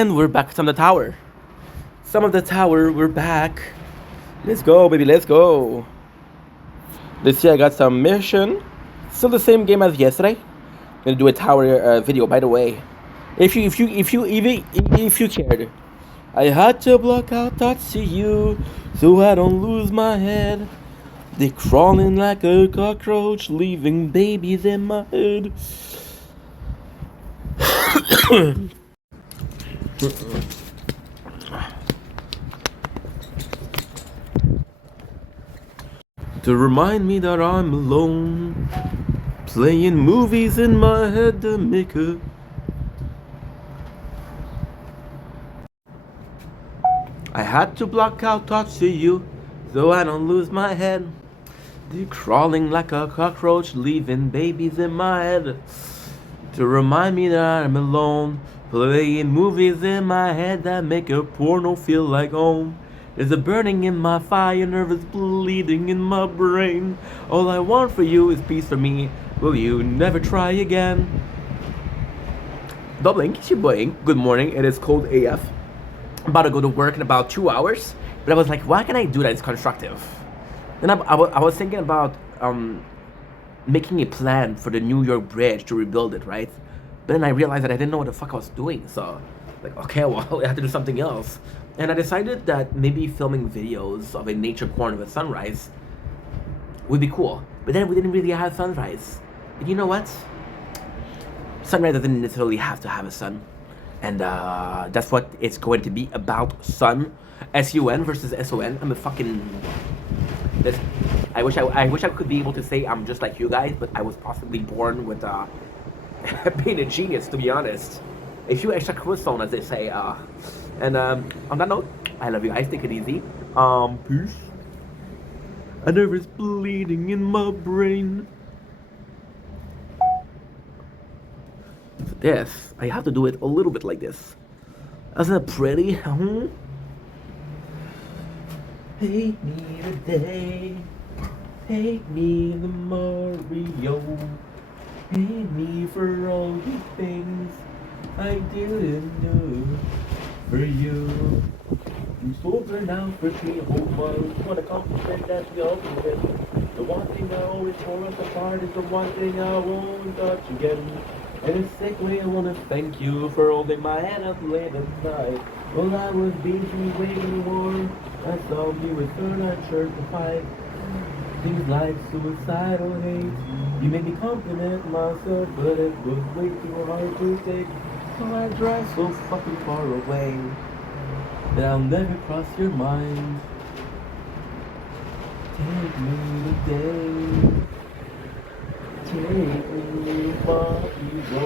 And we're back from the tower. Some of the tower, we're back. Let's go, baby, let's go. Let's see, I got some mission. Still the same game as yesterday. I'm gonna do a tower video, by the way. If you cared. I had to block out thoughts to you, so I don't lose my head. They crawling like a cockroach, leaving babies in my head. To remind me that I'm alone, playing movies in my head to make a. I had to block out thoughts to you, so I don't lose my head. They're crawling like a cockroach, leaving babies in my head. To remind me that I'm alone, playing movies in my head that make a porno feel like home. There's a burning in my fire, nervous bleeding in my brain. All I want for you is peace for me. Will you never try again? Doubling, it's your boy. Good morning. It is cold AF. I'm about to go to work in about 2 hours. But I was like, why can I do that? It's constructive. Then I was thinking about making a plan for the New York Bridge to rebuild it, right? But then I realized that I didn't know what the fuck I was doing. So, like, okay, well, I have to do something else. And I decided that maybe filming videos of a nature corner of a sunrise would be cool. But then we didn't really have sunrise. And you know what? Sunrise doesn't necessarily have to have a sun. And that's what it's going to be about. Sun. S-U-N versus S-O-N. I'm a fucking... I wish I could be able to say I'm just like you guys, but I was possibly born with being a genius, to be honest. A few extra croissants, as they say. And on that note, I love you guys. Take it easy. Peace. A nervous bleeding in my brain. For this, I have to do it a little bit like this. Isn't it pretty? Take me today. Take me the Mario. Pay me for all the things I didn't do for you. You sober now for 3 whole months. What accomplishment that we all did. The one thing I always tore us apart is the one thing I won't touch again. In a sick way, I wanna thank you for holding my hand up late at night. While I was busy waiting warm, I saw you with her shirt to fight. Things like suicidal hate. You made me compliment myself, but it was way too hard to take. So I drive so fucking far away that I'll never cross your mind. Take me today. Take me far you go.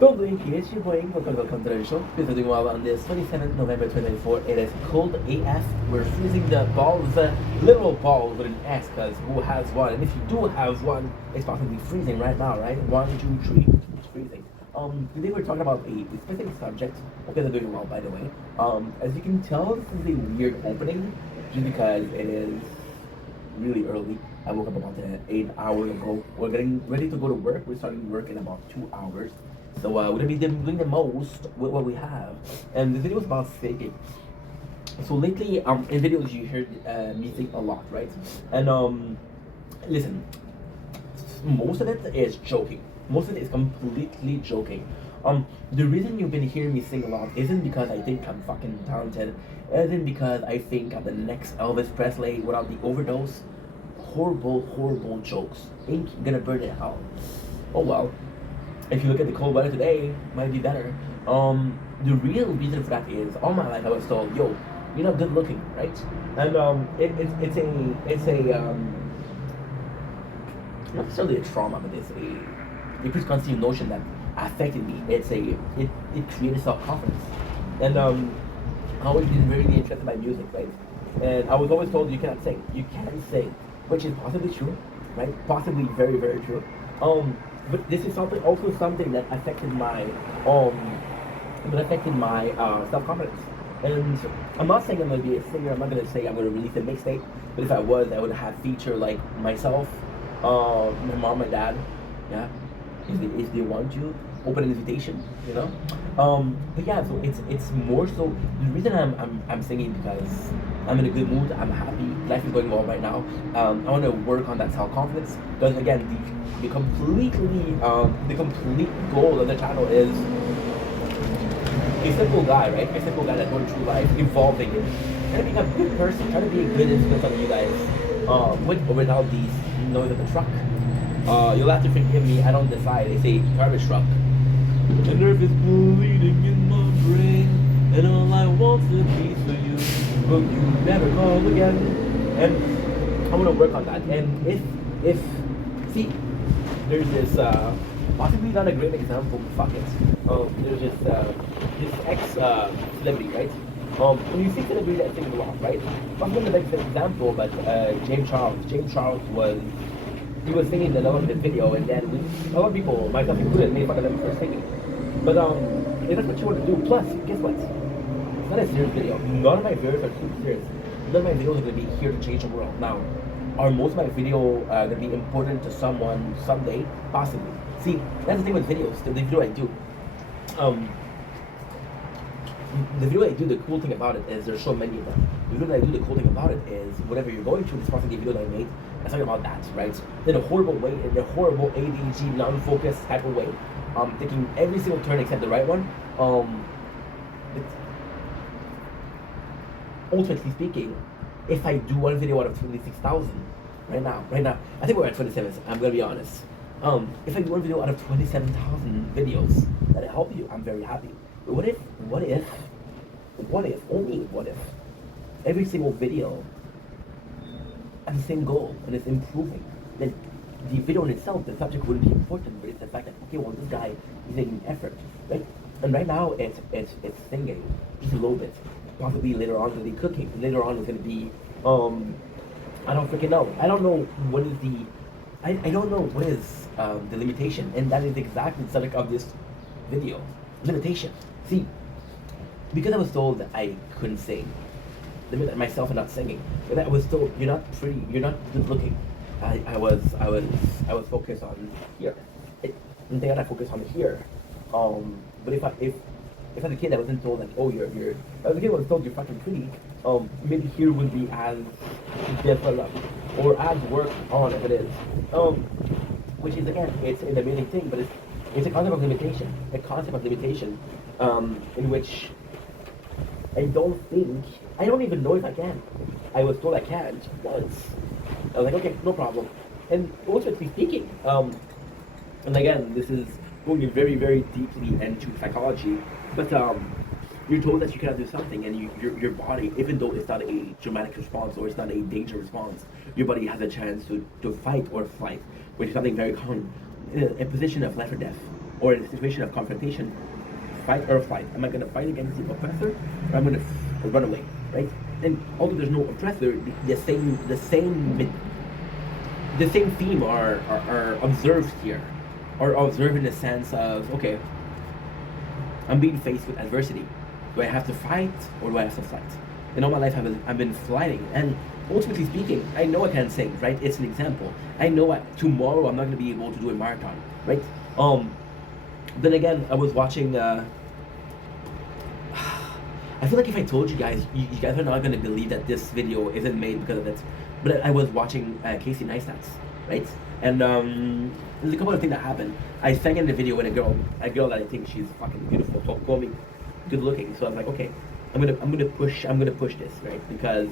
Don't blink, it's your boy. Welcome to the show. We're doing well on this 27th November 2024. It is cold AF. We're freezing the balls, literal balls with an S, because who has one? And if you do have one, it's possibly freezing right now, right? 1, 2, 3, it's freezing. Today we're talking about a specific subject. Hope you're doing well, by the way. As you can tell, this is a weird opening, just because it is really early. I woke up about 8 hours ago. We're getting ready to go to work. We're starting work in about 2 hours. So we're gonna be doing the most with what we have. And the video is about faking. So lately, in videos you heard me sing a lot, right? And listen, most of it is joking. Most of it is completely joking. The reason you've been hearing me sing a lot isn't because I think I'm fucking talented. It isn't because I think I'm the next Elvis Presley without the overdose. Horrible jokes. Ain't gonna burn in hell. Oh well. If you look at the cold weather today, it might be better. The real reason for that is all my life I was told, yo, you're not good looking, right? And it's a not necessarily a trauma, but it's a preconceived notion that affected me. It created self-confidence. And I always been very interested by music, right? And I was always told you cannot sing. You can't sing, which is possibly true, right? Possibly very true. But this is also something that affected my self-confidence. And I'm not saying I'm gonna be a singer. I'm not gonna say I'm gonna release a mixtape. But if I was, I would have feature like myself, my mom, my dad. Yeah, if they want to open an invitation, you know. But yeah, so it's more so the reason I'm singing because I'm in a good mood. I'm happy. Life is going well right now. I want to work on that self confidence because again, the complete goal of the channel is a simple guy, right? A simple guy that's going through life, evolving it, trying to be a good person, trying to be a good influence on you guys, with or without these noise of the truck. You'll have to forgive me. I don't decide. They say garbage truck. The nerve is bleeding in my brain, and all I want's a piece of you, but you never call again. And I want to work on that. And if see, there's this possibly not a great example. Fuck it. There's this ex celebrity, right? When you see celebrity that sings a lot, right? I'm not the best example, but James Charles. James Charles he was singing in another video, and then a lot of people, myself included, made fun of them for singing. But if that's what you want to do, plus, guess what? It's not a serious video. None of my videos are super serious. None of my videos are going to be here to change the world. Now, are most of my video going to be important to someone someday? Possibly. See, that's the thing with videos. The video I do. The video I do, the cool thing about it is there's so many of them. The video that I do, the cool thing about it is whatever you're going through, this possibly video that I made, I'm talking about that, right? In a horrible way, in a horrible ADHD, non-focused type of way. Taking every single turn except the right one. Ultimately speaking, if I do one video out of 26,000, right now, I think we're at 27, I'm gonna be honest. If I do one video out of 27,000 videos that help you, I'm very happy. But what if, only what if, every single video has the same goal and it's improving, then the video in itself, the subject wouldn't be important, but it's the fact that, okay, well, this guy is making effort, right? And right now, it's singing, just a little bit. Possibly later on, it's going to be cooking. Later on, it's going to be, I don't freaking know. I don't know what is the, I don't know what is the limitation, and that is exactly the subject of this video. Limitation. See, because I was told that I couldn't sing, limit myself in not singing. And I was told you're not pretty, you're not good looking. I was focused on here. And then I focused on here. But if as a kid I wasn't told like, oh, as a kid I was told you're fucking pretty, maybe here would be as developed or as worked on as it is. Which is again, it's an amazing thing, but it's a concept of limitation. A concept of limitation, in which I don't even know if I can. I was told I can't once. I was like, okay, no problem. And ultimately speaking, and again, this is going very, very deeply into psychology, but you're told that you cannot do something, and your body, even though it's not a dramatic response or it's not a danger response, your body has a chance to fight or flight, which is something very common. In a position of life or death, or in a situation of confrontation, fight or flight. Am I going to fight against the oppressor, or I'm going to run away, right? And although there's no oppressor, the same theme are observed here, or observed in the sense of, okay, I'm being faced with adversity. Do I have to fight, or do I have to flight? In all my life, I've been flighting, and ultimately speaking, I know I can't sing, right? It's an example. I know tomorrow I'm not going to be able to do a marathon, right? Then again, I was watching, I feel like if I told you guys, you guys are not going to believe that this video isn't made because of it. But I was watching Casey Neistat, right? And there's a couple of things that happened. I sang in the video with a girl that I think she's fucking beautiful, told me good looking. So I was like, okay, I'm gonna push this, right? Because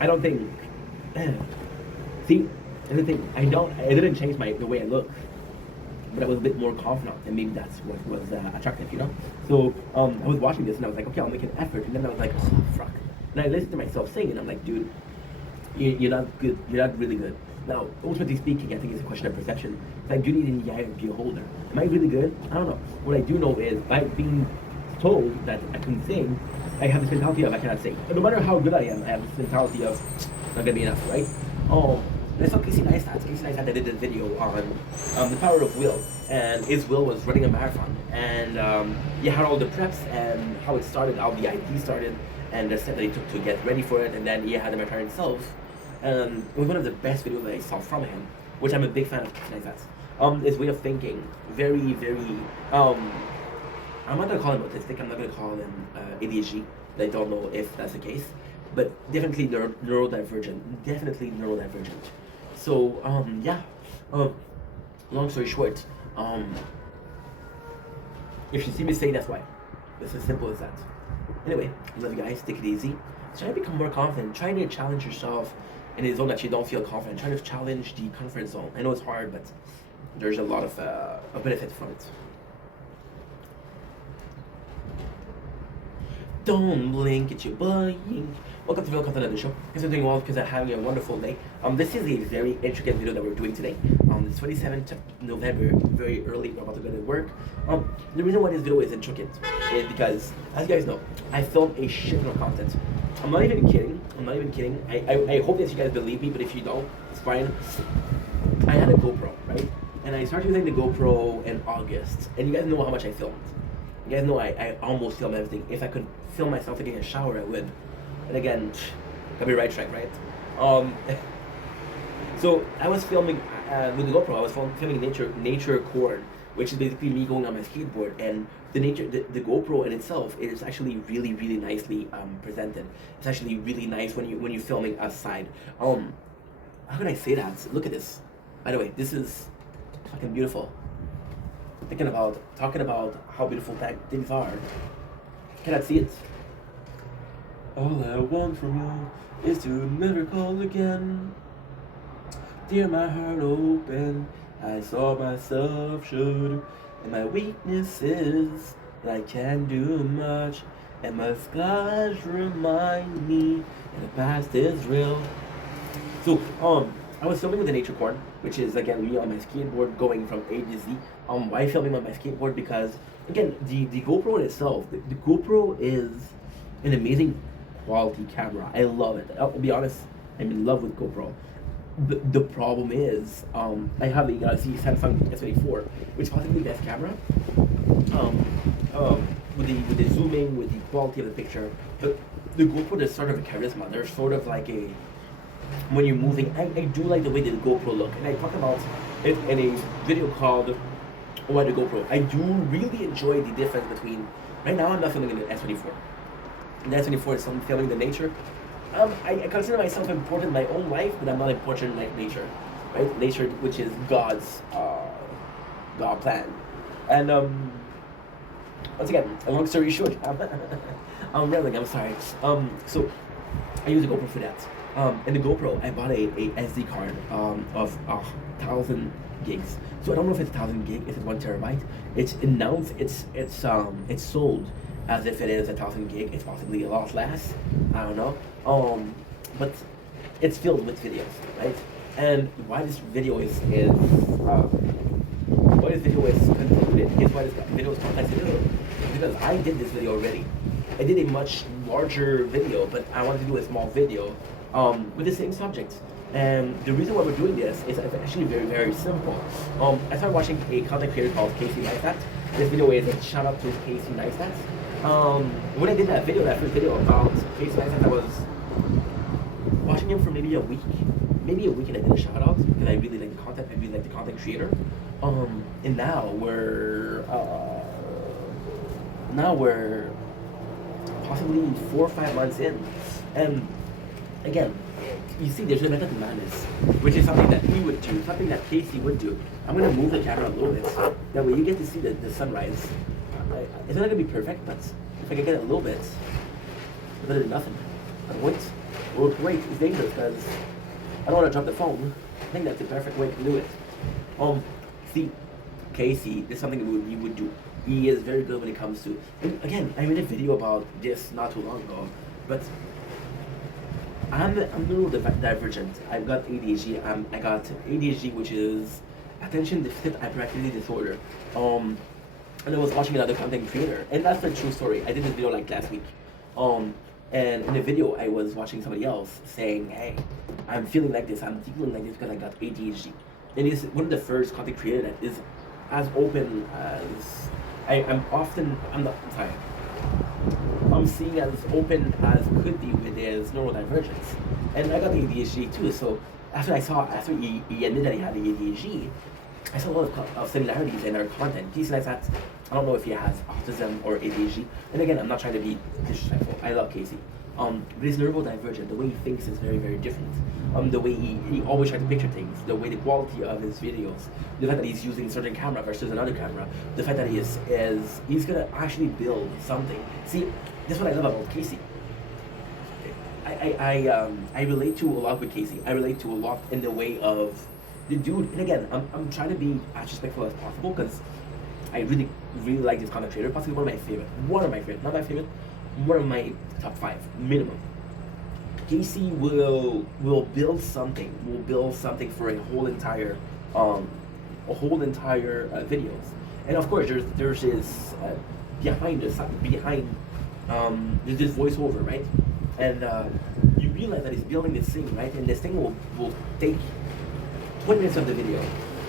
I don't think, see, and the thing, I didn't change the way I look, but I was a bit more confident, and maybe that's what was attractive, you know? So I was watching this, and I was like, okay, I'll make an effort, and then I was like, oh, fuck. And I listened to myself sing, and I'm like, dude, you're not good, you're not really good. Now, ultimately speaking, I think it's a question of perception. It's like beauty in the eye of the beholder. Am I really good? I don't know. What I do know is, by being told that I can sing, I have this mentality of I cannot sing. And no matter how good I am, I have this mentality of not gonna be enough, right? And I saw Casey Neistat. Casey Neistat did a video on the power of will, and his will was running a marathon. and he had all the preps and how it started, how the idea started, and the step that he took to get ready for it, and then he had the matter himself. It was one of the best videos that I saw from him, which I'm a big fan of Casey Neistat. His way of thinking, very, very. I'm not gonna call him autistic. I'm not gonna call him ADHD. I don't know if that's the case, but definitely neurodivergent. Definitely neurodivergent. So yeah. Long story short, if you see me say, that's why. It's as simple as that. Anyway, I love you guys. Take it easy. Try to become more confident. Try to challenge yourself in a zone that you don't feel confident. Try to challenge the comfort zone. I know it's hard, but there's a lot of benefit from it. Don't blink, it's your buying. Welcome to Welcome to another show. Because I'm doing well because I'm having a wonderful day. This is a very intricate video that we're doing today. It's 27th November, very early. We're about to go to work. The reason why this video is intricate is because, as you guys know, I film a shit ton of content. I'm not even kidding. I hope that you guys believe me, but if you don't, it's fine. I had a GoPro, right? And I started using the GoPro in August. And you guys know how much I filmed. You guys know I almost film everything. If I could film myself taking a shower, I would. And again, I'll be right track, right? So I was filming with the GoPro. I was filming nature corn, which is basically me going on my skateboard. And the GoPro in itself is actually really, really nicely presented. It's actually really nice when you're filming outside. How can I say that? Look at this. By the way, this is fucking beautiful. Talking about how beautiful things are. Cannot see it. All I want from you is to never call again. Tear my heart open, I saw myself should. And my weakness is that I can't do much. And my scars remind me that the past is real. So, I was filming with the nature corn, which is again me on my skateboard going from A to Z. Why filming on my skateboard? Because again, the GoPro in itself, the GoPro is an amazing quality camera. I love it. I'll be honest, I'm in love with GoPro. The problem is, I have the Galaxy Samsung S24, which is possibly the best camera. With the zooming, with the quality of the picture, but the GoPro, there's sort of a charisma. There's sort of like a, when you're moving, I do like the way the GoPro look, and I talk about it in a video called Why the GoPro. I do really enjoy the difference between, right now I'm not filming in the S24. The S24 is something filming the nature. I consider myself important in my own life, but I'm not important like nature, right? Nature, which is God's God plan. And once again, a long story short, I'm rambling. I'm sorry. So I use a GoPro for that. And the GoPro, I bought a SD card of 1,000 gigs. So I don't know if it's 1,000 gig, if it's 1 terabyte. It's announced, it's sold as if it is 1,000 gig. It's possibly a lot less. I don't know. But it's filled with videos, right? And why this video is concluded, is why this video is called Next Video, because I did this video already. I did a much larger video, but I wanted to do a small video with the same subject. And the reason why we're doing this is actually very, very simple. I started watching a content creator called Casey Neistat. This video is a shout out to Casey Neistat. When I did that first video about Casey Neistat, I was watching him for maybe a week, and I did a shout out because I really like the content. I really like the content creator. And now we're possibly 4 or 5 months in, and again, you see, there's a method to madness, which is something that he would do, something that Casey would do. I'm gonna move the camera a little bit, that way you get to see the sunrise. It's not gonna be perfect, but if I can get it a little bit, it's better than nothing. But wait, it's dangerous because I don't want to drop the phone. I think that's the perfect way to do it. See, Casey, there's something he would do. He is very good when it comes to, and again, I made a video about this not too long ago, but I'm a little divergent. I've got ADHD. I got ADHD, which is attention deficit hyperactivity disorder. And I was watching another content creator, and that's a true story. I did this video like last week. And in the video, I was watching somebody else saying, "Hey, I'm feeling like this. I'm feeling like this because I got ADHD." And he's one of the first content creators that is as open I'm not sorry. I'm seeing as open as could be with his neurodivergence, and I got the ADHD too. So after he admitted that he had the ADHD, I saw a lot of similarities in our content. Casey Neistat, I don't know if he has autism or ADHD, and again, I'm not trying to be disrespectful. I love Casey. But he's neurodivergent. The way he thinks is very, very different. The way he always tries to picture things, the way the quality of his videos, the fact that he's using a certain camera versus another camera, the fact that he's gonna actually build something. See, this is what I love about Casey. I relate to a lot with Casey. I relate to a lot in the way of the dude. And again, I'm trying to be as respectful as possible because I really, really like this content creator. Possibly one of my favorite. Not my favorite. One of my top 5 minimum. Casey will build something. Will build something for a whole entire videos. And of course, there's this behind there's this voiceover, right? And you realize that he's building this thing, right? And this thing will take 20 minutes of the video.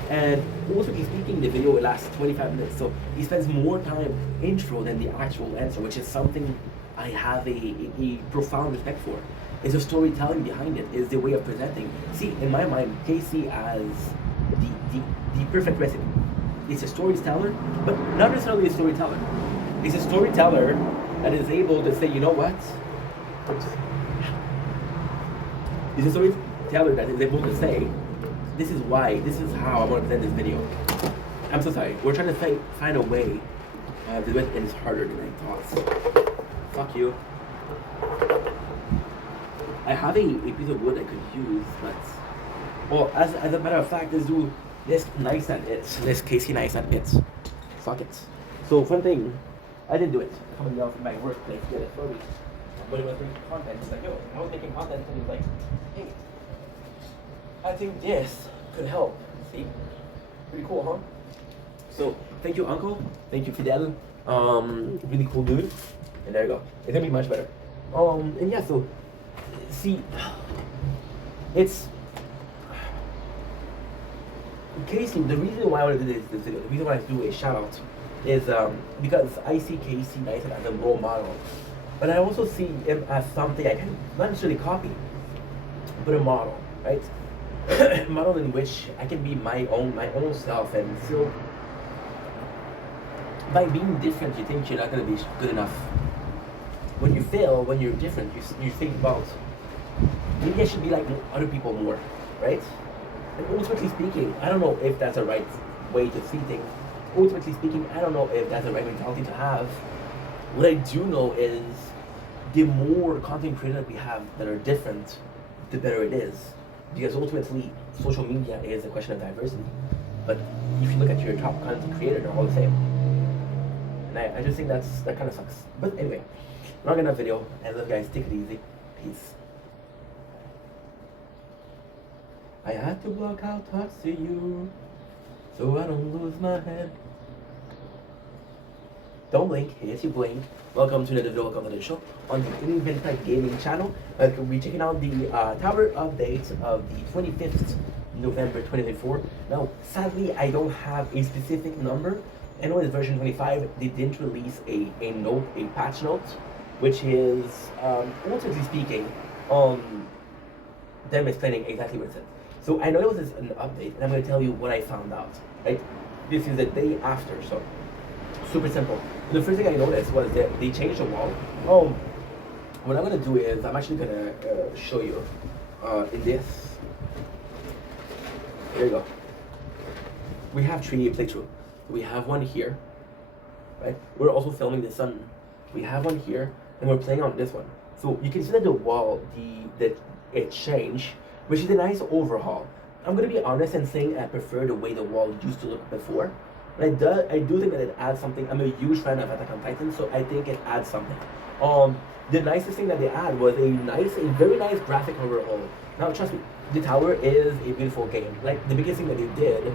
And also he's speaking, the video will last 25 minutes. So he spends more time intro than the actual answer, which is something I have a profound respect for. It's the storytelling behind it, is the way of presenting. See, in my mind, Casey as the perfect recipe. It's a storyteller, but not necessarily a storyteller. It's a storyteller that is able to say, you know what? It's a storyteller that is able to say, this is why, this is how I want to present this video. I'm so sorry. We're trying to find a way to do it, and it's harder than I thought. Fuck you. I have a piece of wood I could use, but well, as a matter of fact, this Neistat it's this Casey Neistat it's fuck it. So fun thing, I didn't do it. Coming down from my workplace, did it for me. But it was making content. It's like, yo, I was making content, and he's like, hey, I think this could help. See, pretty cool, huh? So thank you, Uncle. Thank you, Fidel. Really cool dude. And there you go. It's gonna be much better. And yeah, so see, it's Casey. The reason why I want to do this video, the reason why I do a shout out, is because I see Casey Neistat as a role model, but I also see him as something I can not necessarily copy, but a model, right? A model in which I can be my own self, and still, by being different, you think you're not gonna be good enough. When you fail, when you're different, you think about, maybe I should be like other people more, right? And ultimately speaking, I don't know if that's a right way to see things. Ultimately speaking, I don't know if that's the right mentality to have. What I do know is the more content creators we have that are different, the better it is. Because ultimately, social media is a question of diversity. But if you look at your top content creators, they're all the same. And I just think that kind of sucks. But anyway, long enough video. I love you guys. Take it easy. Peace. I had to block out thoughts to you, so I don't lose my head. Don't blink. Yes, you blink. Welcome to another video of the show on the Inventa Gaming channel. We'll be checking out the tower update of the 25th November 2024. Now, sadly, I don't have a specific number. I know it's version 25. They didn't release a patch note, which is, ultimately speaking, them explaining exactly what it said. So I know it was an update, and I'm going to tell you what I found out. Right? This is the day after, so super simple. The first thing I noticed was that they changed the wall. What I'm going to do is I'm actually going to show you in this. There you go. We have 3D playthrough. We have one here, right? We're also filming the sun. We have one here, and we're playing on this one. So you can see that the wall, it changed, which is a nice overhaul. I'm gonna be honest and saying I prefer the way the wall used to look before. But I do think that it adds something. I'm a huge fan of Attack on Titan, so I think it adds something. The nicest thing that they add was a very nice graphic overhaul. Now trust me, the tower is a beautiful game. Like the biggest thing that they did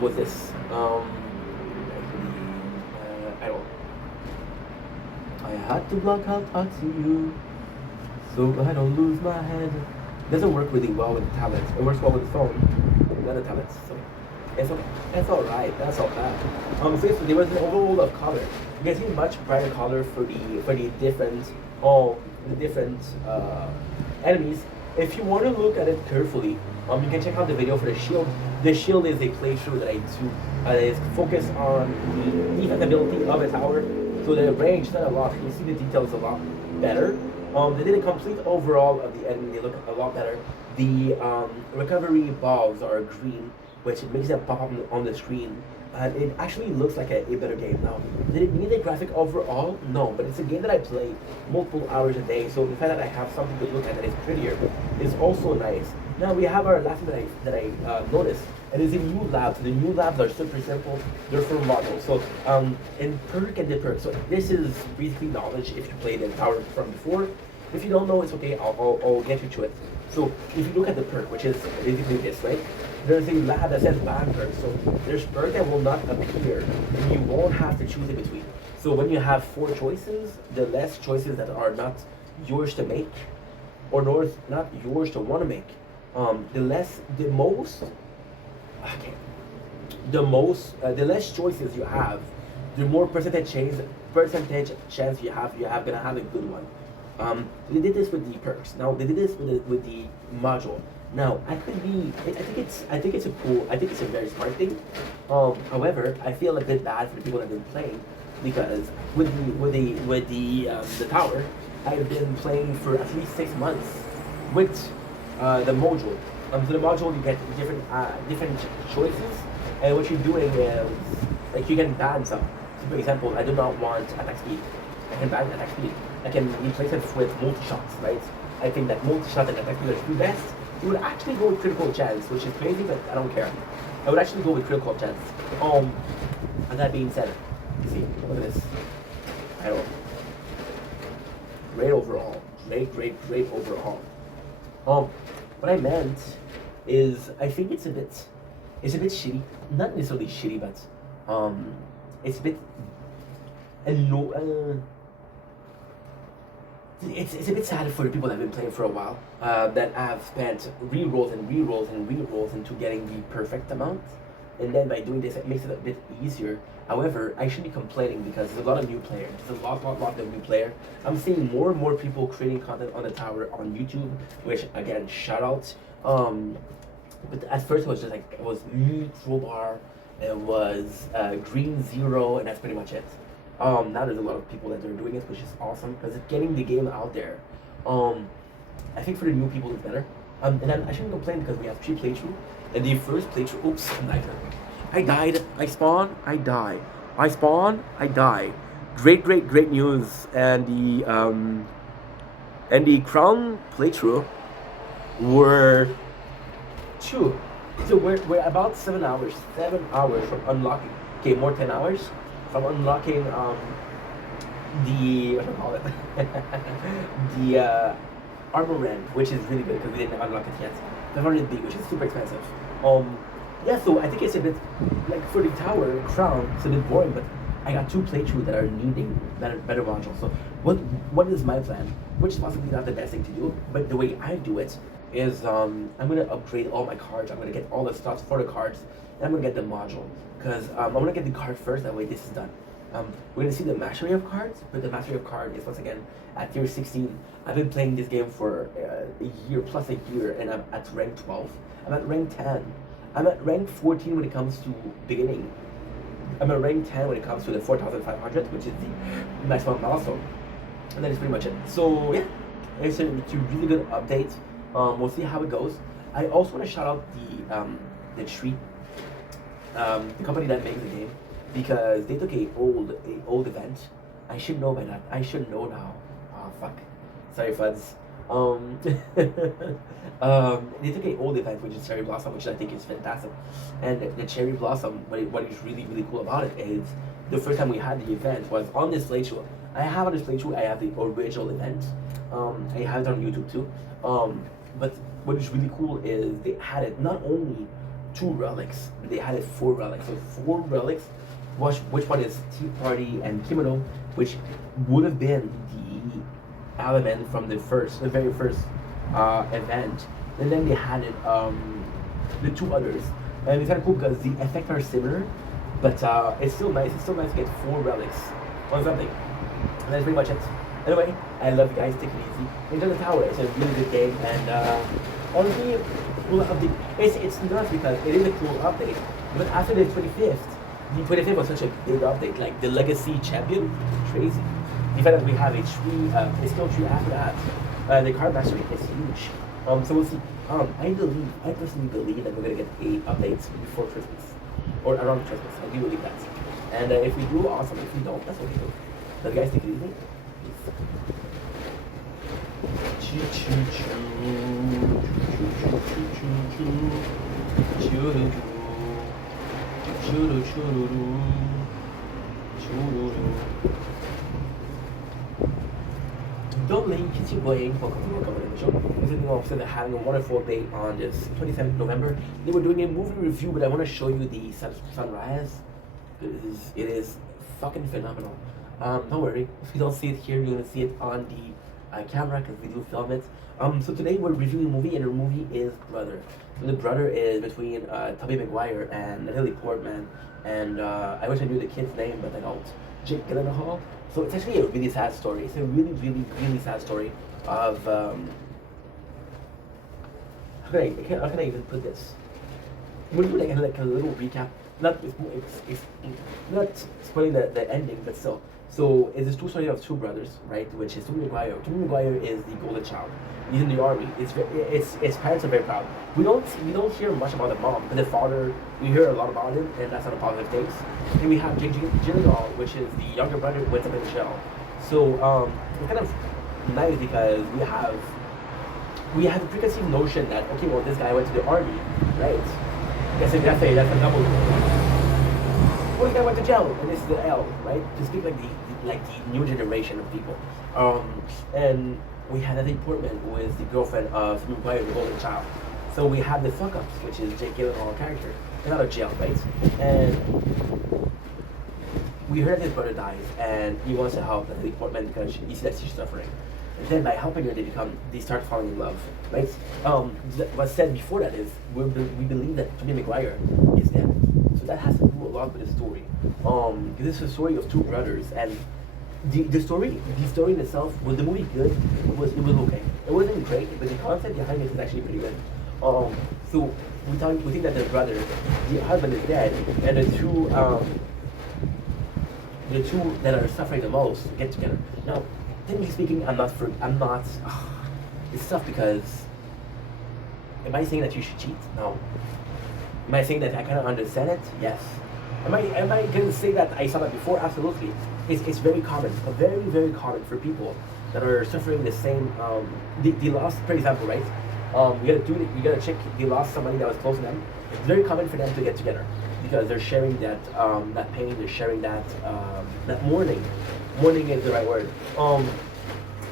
was this. I had to block out thoughts to you, so I don't lose my head. It doesn't work really well with the tablets. It works well with the phone, not the tablets. So It's okay. It's alright. That's all bad. So yes, there was an overall of color. You can see much brighter color for the different the different enemies. If you want to look at it carefully, you can check out the video for the shield. The shield is a playthrough that I do that is focused on the defense ability of a tower. So the range, not a lot. You see the details a lot better. They did a complete overall of the enemy. They look a lot better. The recovery balls are green, which makes them pop up on the screen. And it actually looks like a better game now. Did it need a graphic overall? No, but it's a game that I play multiple hours a day, so the fact that I have something to look at that is prettier is also nice. Now we have our last thing that I noticed, and it's in new labs. The new labs are super simple, they're for models. So in perk and the perk, so this is basically knowledge if you played in Tower from before. If you don't know, it's okay, I'll get you to it. So if you look at the perk, which is basically this, right? There's a lab that says ban perk, so there's perk that will not appear, and you won't have to choose in between. So when you have 4 choices, the less choices that are not yours to make, or not yours to want to make, the less choices you have, the more percentage chance you have gonna have a good one. They did this with the perks. Now they did this with the module. Now I think it's a very smart thing. However, I feel a bit bad for the people that have been playing because with the tower, I've been playing for at least 6 months with the module. So the module you get different choices, and what you're doing is like you can ban some. So for example, I do not want attack speed. I can ban attack speed. I can replace it with multi-shots, right? I think that multi-shot and attack speed are the best. You would actually go with critical chance, which is crazy, but I don't care. I would actually go with critical chance. And that being said, see, look at this. I don't. Great overall. Great overall. What I meant is, I think it's a bit shitty. Not necessarily shitty, but it's a bit it's a bit sad for the people that have been playing for a while, that have spent rerolls into getting the perfect amount, and then by doing this it makes it a bit easier. However, I shouldn't be complaining because there's a lot of new players. There's a lot of new players. I'm seeing more and more people creating content on the tower on YouTube, which again, shout out. But at first it was me, Trollbar, it was Green Zero, and that's pretty much it. Now there's a lot of people that are doing it, which is awesome because it's getting the game out there. I think for the new people it's better. And then I shouldn't complain because we have 3 playthrough. And the first playthrough, oops, I died. I spawn, I die. I spawn, I die. Great news. And the crown playthrough were 2. So we're about 7 hours from unlocking. Okay, more 10 hours from unlocking the what do I call it? The armor rend, which is really good because we didn't unlock it yet. 500B, which is super expensive. Yeah, so I think it's a bit like for the tower crown, it's a bit boring, but I got 2 playthroughs that are needing better modules. So what is my plan? Which is possibly not the best thing to do, but the way I do it is I'm gonna upgrade all my cards. I'm gonna get all the stuff for the cards, and I'm gonna get the module because I'm gonna get the card first. That way, this is done. We're gonna see the mastery of cards, but the mastery of card is once again at tier 16. I've been playing this game for a year plus a year, and I'm at rank 12. I'm at rank 10. I'm at rank 14 when it comes to beginning. I'm at rank 10 when it comes to the 4,500, which is the maximum milestone. And that is pretty much it. So yeah, it's a really good update. We'll see how it goes. I also want to shout out the Tree, the company that makes the game, because they took a old event. I should know by that. I should know now. Oh fuck. Sorry, Fuds. They took an old event, which is Cherry Blossom, which I think is fantastic. And the Cherry Blossom, what is really cool about it is the first time we had the event was on this playthrough. I have on this playthrough, I have the original event. I have it on YouTube too. But what is really cool is they had it not only 2 relics, they had it 4 relics. So 4 relics, which one is Tea Party and Kimono, which would have been the element from the very first event. And then they had it, the 2 others, And it's kind of cool because the effects are similar, but it's still nice. It's still nice to get 4 relics on something. And that's pretty much it. Anyway, I love you guys. Take it easy. Enjoy the tower. It's a really good game, and honestly, cool update. It's nuts because it is a cool update. But after the 25th was such a big update. Like the Legacy Champion, crazy. The fact that we have a tree, a skill tree after that, the card mastery is huge. So we'll see. I personally believe that we're gonna get a update before Christmas, or around Christmas. I do believe that. And if we do, awesome. If we don't, that's okay too. So guys, take it easy. Choo choo choo, choo choo choo choo, choo choo choo, choo choo. Don't link, keep playing for the show. Visiting off that having a wonderful day on this 27th November. They were doing a movie review, but I want to show you the sunrise. It is fucking phenomenal. Don't worry, if you don't see it here, you're gonna see it on the camera because we do film it. So today we're reviewing a movie, and the movie is Brother. So the Brother is between Tobey Maguire and Natalie Portman, and I wish I knew the kid's name, but I don't. Jake Gyllenhaal. So it's actually a really sad story. It's a really, really, really sad story of how can I even put this? I'm gonna do like a little recap. Not it's not spoiling the ending, but still. So it's this true story of 2 brothers, right? Which is Tobey Maguire. Tobey Maguire is the golden child. He's in the army. His parents are very proud. We don't hear much about the mom, but the father, we hear a lot about him, and that's not a positive things. And we have Jake Gyllenhaal, which is the younger brother who went up in the shell. So it's kind of nice because we have a preconceived notion that, okay, well, this guy went to the army, right? That's a double. Well, this guy went to jail, and this is the L, right? To speak like the new generation of people. And we had Natalie Portman, who is the girlfriend of Tobey Maguire, the golden child. So we have the fuck ups, which is Jake Gyllenhaal character. They're out of jail, right? And we heard his brother dies, and he wants to help Natalie Portman because he sees that she's suffering. And then by helping her, they start falling in love, right? What's said before that is we believe that Tobey Maguire is dead. So that has to do a lot with the story. This is a story of 2 brothers, and the story in itself, was the movie good? It was okay. It wasn't great, but the concept behind it is actually pretty good. So we think that the husband is dead, and the two that are suffering the most get together. Now, technically speaking, I'm not. It's tough because, am I saying that you should cheat? No. Am I saying that I kind of understand it? Yes. Am I going to say that I saw that before? Absolutely. It's very common, very, very common for people that are suffering the same. They lost, for example, right? You gotta check. They lost somebody that was close to them. It's very common for them to get together because they're sharing that pain. They're sharing that mourning. Mourning is the right word.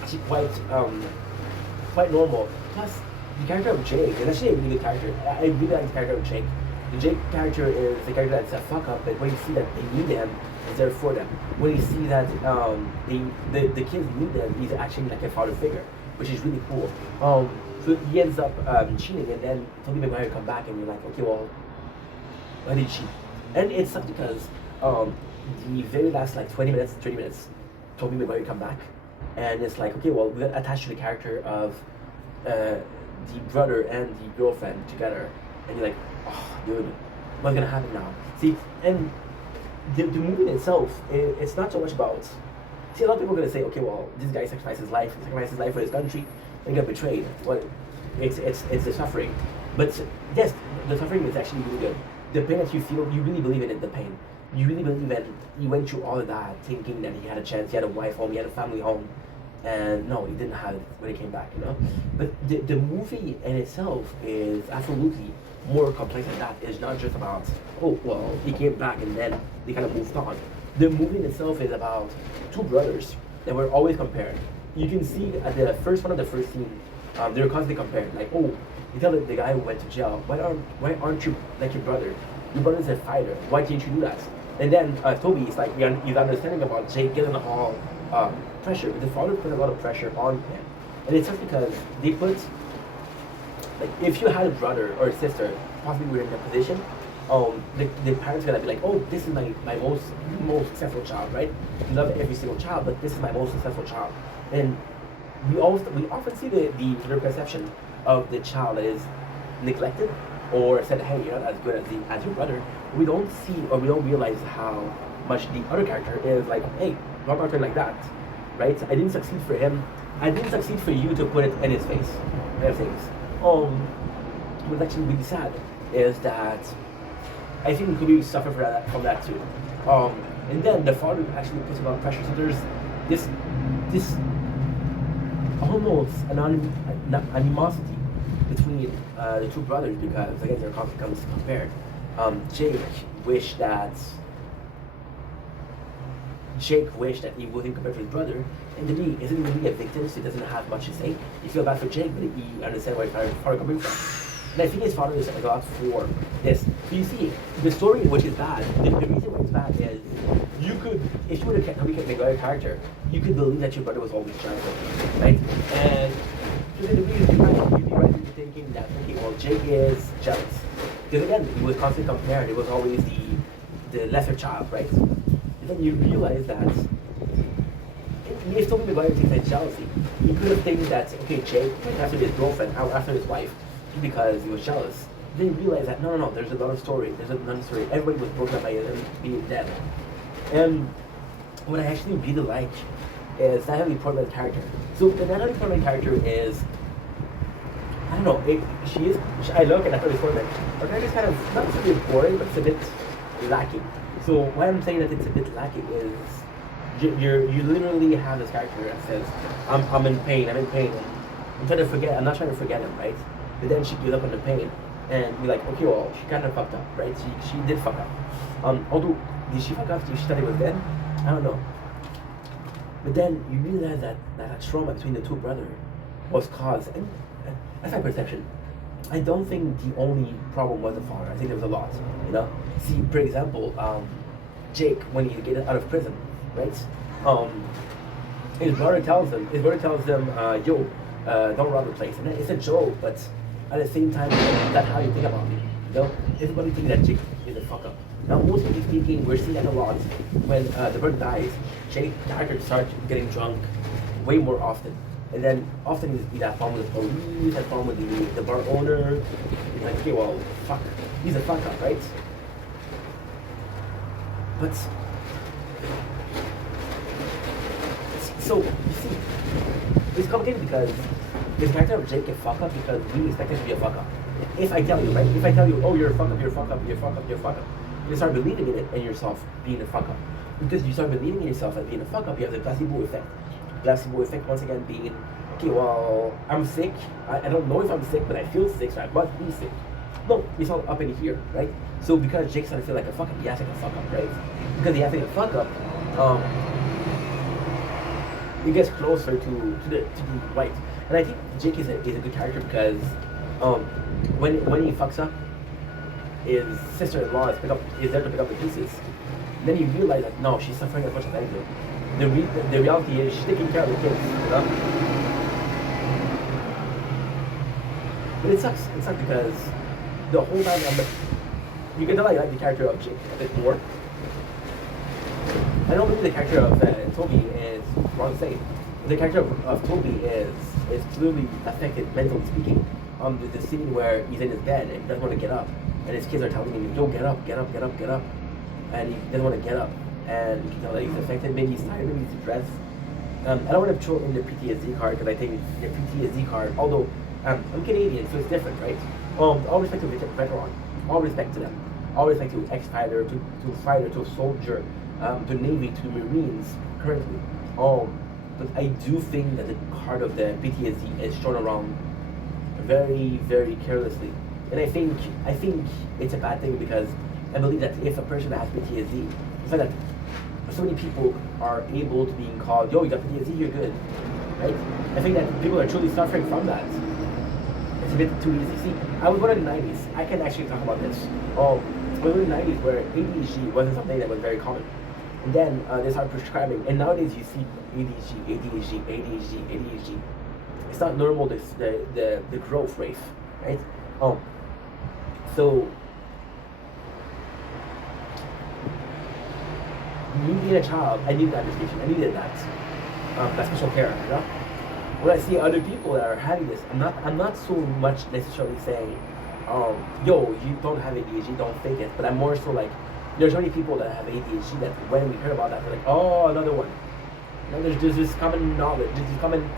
It's quite normal. Plus, the character of Jake is actually a really good character. I really like the character of Jake. The Jake character is the character that's a fuck up, but when you see that they need him, he's there for them. When you see that the kids need them, he's actually like a father figure, which is really cool. So he ends up cheating, and then Tobey Maguire come back, and you're like, okay, well, why did he cheat? And it's sucks because the very last like 20 minutes, 30 minutes, Tobey Maguire come back, and it's like, okay, well, we're attached to the character of the brother and the girlfriend together, and you're like, oh, dude, what's gonna happen now? See, and the movie in itself, it's not so much about. See, a lot of people are gonna say, okay, well, this guy sacrificed his life for his country, and got betrayed. Well, it's the suffering, but yes, the suffering is actually really good. The pain that you feel, you really believe in it. The pain, you really believe that he went through all of that, thinking that he had a chance, he had a wife home, he had a family home, and no, he didn't have it when he came back, you know. But the movie in itself is absolutely more complex than that. It's not just about, oh, well, he came back and then they kind of moved on. The movie in itself is about 2 brothers that were always compared. You can see at the first scene, they were constantly compared. Like, oh, you tell the guy who went to jail, why aren't you like your brother? Your brother's a fighter. Why can't you do that? And then Toby is like, he's understanding about Jake Gyllenhaal pressure. The father put a lot of pressure on him, and it's just because they put, like, if you had a brother or a sister, possibly we're in that position, the parents are gonna be like, oh, this is my most successful child, right? We love every single child, but this is my most successful child. And we often see the perception of the child that is neglected or said, hey, you're not as good as your brother. We don't see or we don't realize how much the other character is like, hey, why not like that, right? I didn't succeed for him. I didn't succeed for you to put it in his face. Kind of things. What's actually really sad is that I think Kubi suffered from that too. And then the father actually puts a lot of pressure. So there's this almost animosity between the two brothers because again they're constantly compared. Jake wished that he wouldn't compare to his brother, and then he isn't really a victim, so he doesn't have much to say. You feel bad for Jake, but he understands where his father coming from. And I think his father is a lot for this. So you see, the story which is bad, the reason why it's bad is you could, if you were to make a character, you could believe that your brother was always jealous, right? And to the degree you'd be right in thinking that, okay, well, Jake is jealous. Because again, he was constantly compared, it was always the lesser child, right? And then you realize that if Tobey Maguire thinks that jealousy, he could have taken that, okay, Jake went after his girlfriend, after his wife, because he was jealous. Then you realize that no, there's another story. There's another story. Everybody was broken up by him being dead. And what I actually really like is Natalie Portman's character. So the Natalie Portman character is, I don't know, I look at Natalie Portman. Her character is kind of not necessarily boring, but it's a bit lacking. So why I'm saying that it's a bit lacking is you literally have this character that says, I'm in pain. I'm not trying to forget him, right? But then she gives up on the pain, and we're like, okay, well, she kind of fucked up, right? She did fuck up. Although, did she fuck up? Did she thought he was dead? I don't know. But then you realize that trauma between the two brothers was caused, and that's my perception. I don't think the only problem was the father. I think there was a lot, you know? See, for example, Jake, when he gets out of prison, right? His brother tells him, yo, don't rob the place. And it's a joke, but at the same time, that's how you think about it. You know, everybody thinks that Jake is a fuck up. Now, mostly speaking, we're seeing that a lot. When the brother dies, Jake, the actor, starts getting drunk way more often. And then often he's at fun with the police, at fun with the bar owner. He's like, okay, well, fuck, he's a fuck up, right? But so you see, it's complicated because the character of Jake can fuck up because we expect him to be a fuck up. If I tell you, right? If I tell you, oh, you're a fuck up, you're a fuck up, you're a fuck up, you're a fuck up, you start believing in it and yourself being a fuck up. Because you start believing in yourself as being a fuck up, you have the placebo effect. Placebo effect, once again, being, okay, well, I'm sick. I don't know if I'm sick, but I feel sick, so I must be sick. No, it's all up in here, right? So because Jake's starting to feel like a fuck up, he acts like a fuck up, right? Because he acts like a fuck up, he gets closer to the right. And I think Jake is a good character because when he fucks up, his sister-in-law is there to pick up the pieces. And then you realize that no, she's suffering as much as I do. The reality is she's taking care of the kids, you know? But it sucks. It sucks because the whole time you can tell I like the character of Jake a bit more. I don't believe the character of Toby is wrong to say. The character of Toby is clearly affected mentally speaking. The scene where he's in his bed and he doesn't want to get up, and his kids are telling him, "Yo, get up, get up, get up, get up," and he doesn't want to get up, and you can tell that he's affected. Maybe he's tired, maybe he's depressed. I don't want to throw in the PTSD card because I think the PTSD card, although I'm Canadian, so it's different, right? All respect to veteran, all respect to them, all respect to ex-fighter, to fighter, to soldier, to Navy, to Marines currently. But I do think that the card of the PTSD is thrown around very, very carelessly, and I think it's a bad thing because I believe that if a person has PTSD, the fact that so many people are able to be called, yo, you got PTSD, you're good, right? I think that people are truly suffering from that. It's a bit too easy. See, I was born in the 90s. I can actually talk about this. I was in the 90s where ADHD wasn't something that was very common. And then they started prescribing. And nowadays you see ADHD. It's not normal, the growth rate, right? So me being a child, I needed that education. I needed that special care. You know, when I see other people that are having this, I'm not so much necessarily saying, yo, you don't have ADHD, don't fake it. But I'm more so like, there's so many people that have ADHD that when we hear about that, we're like, oh, another one. You know, there's this common knowledge, there's this common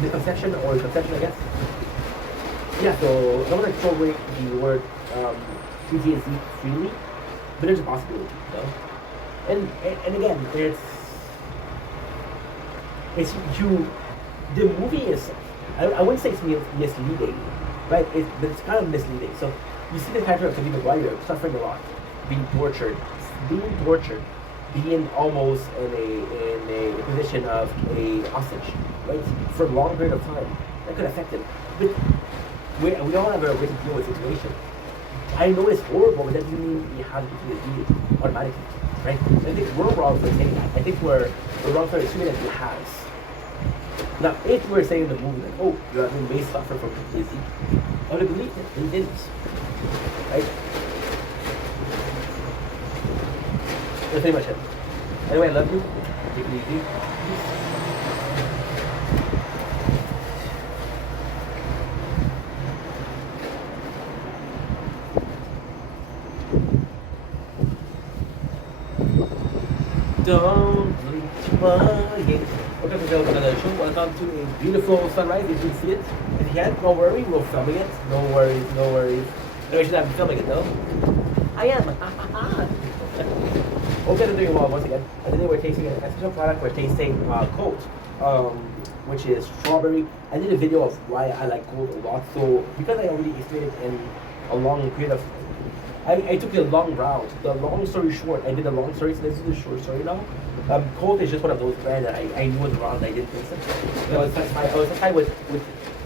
misconception or conception, I guess. Yeah, so I don't want to throw away the word PTSD freely, but there's a possibility, you know? And again, it's you. The movie is, I wouldn't say it's misleading, right? But it's kind of misleading. So you see the character of Tobey Maguire suffering a lot, being tortured, being almost in a position of a hostage, right, for a long period of time. That could affect him. But we all have a way to deal with the situation. I know it's horrible, but that doesn't mean you have to PTSD automatically, right? I think we're wrong for saying that. I think we're wrong for assuming that he has. Now, if we're saying in the movie, like, oh, you may suffer from PTSD, I would have believed it. He didn't, right? That's pretty much it. Anyway, I love you. Take it easy. Don't bleach my games. Welcome to another show. Welcome to a beautiful sunrise. If you see it, if you can't, don't worry. We're filming it. No worries, no worries. No, we should have been filming it though. I am. Okay, I'm doing well once again. And today we're tasting an essential product. We're tasting Colt, which is strawberry. I did a video of why I like Colt a lot. So because I already tasted it in a long period of I took the long route. The long story short, I did the long story, so let's do the short story now. Colt is just one of those brands that I knew was around, I didn't taste it. I was satisfied with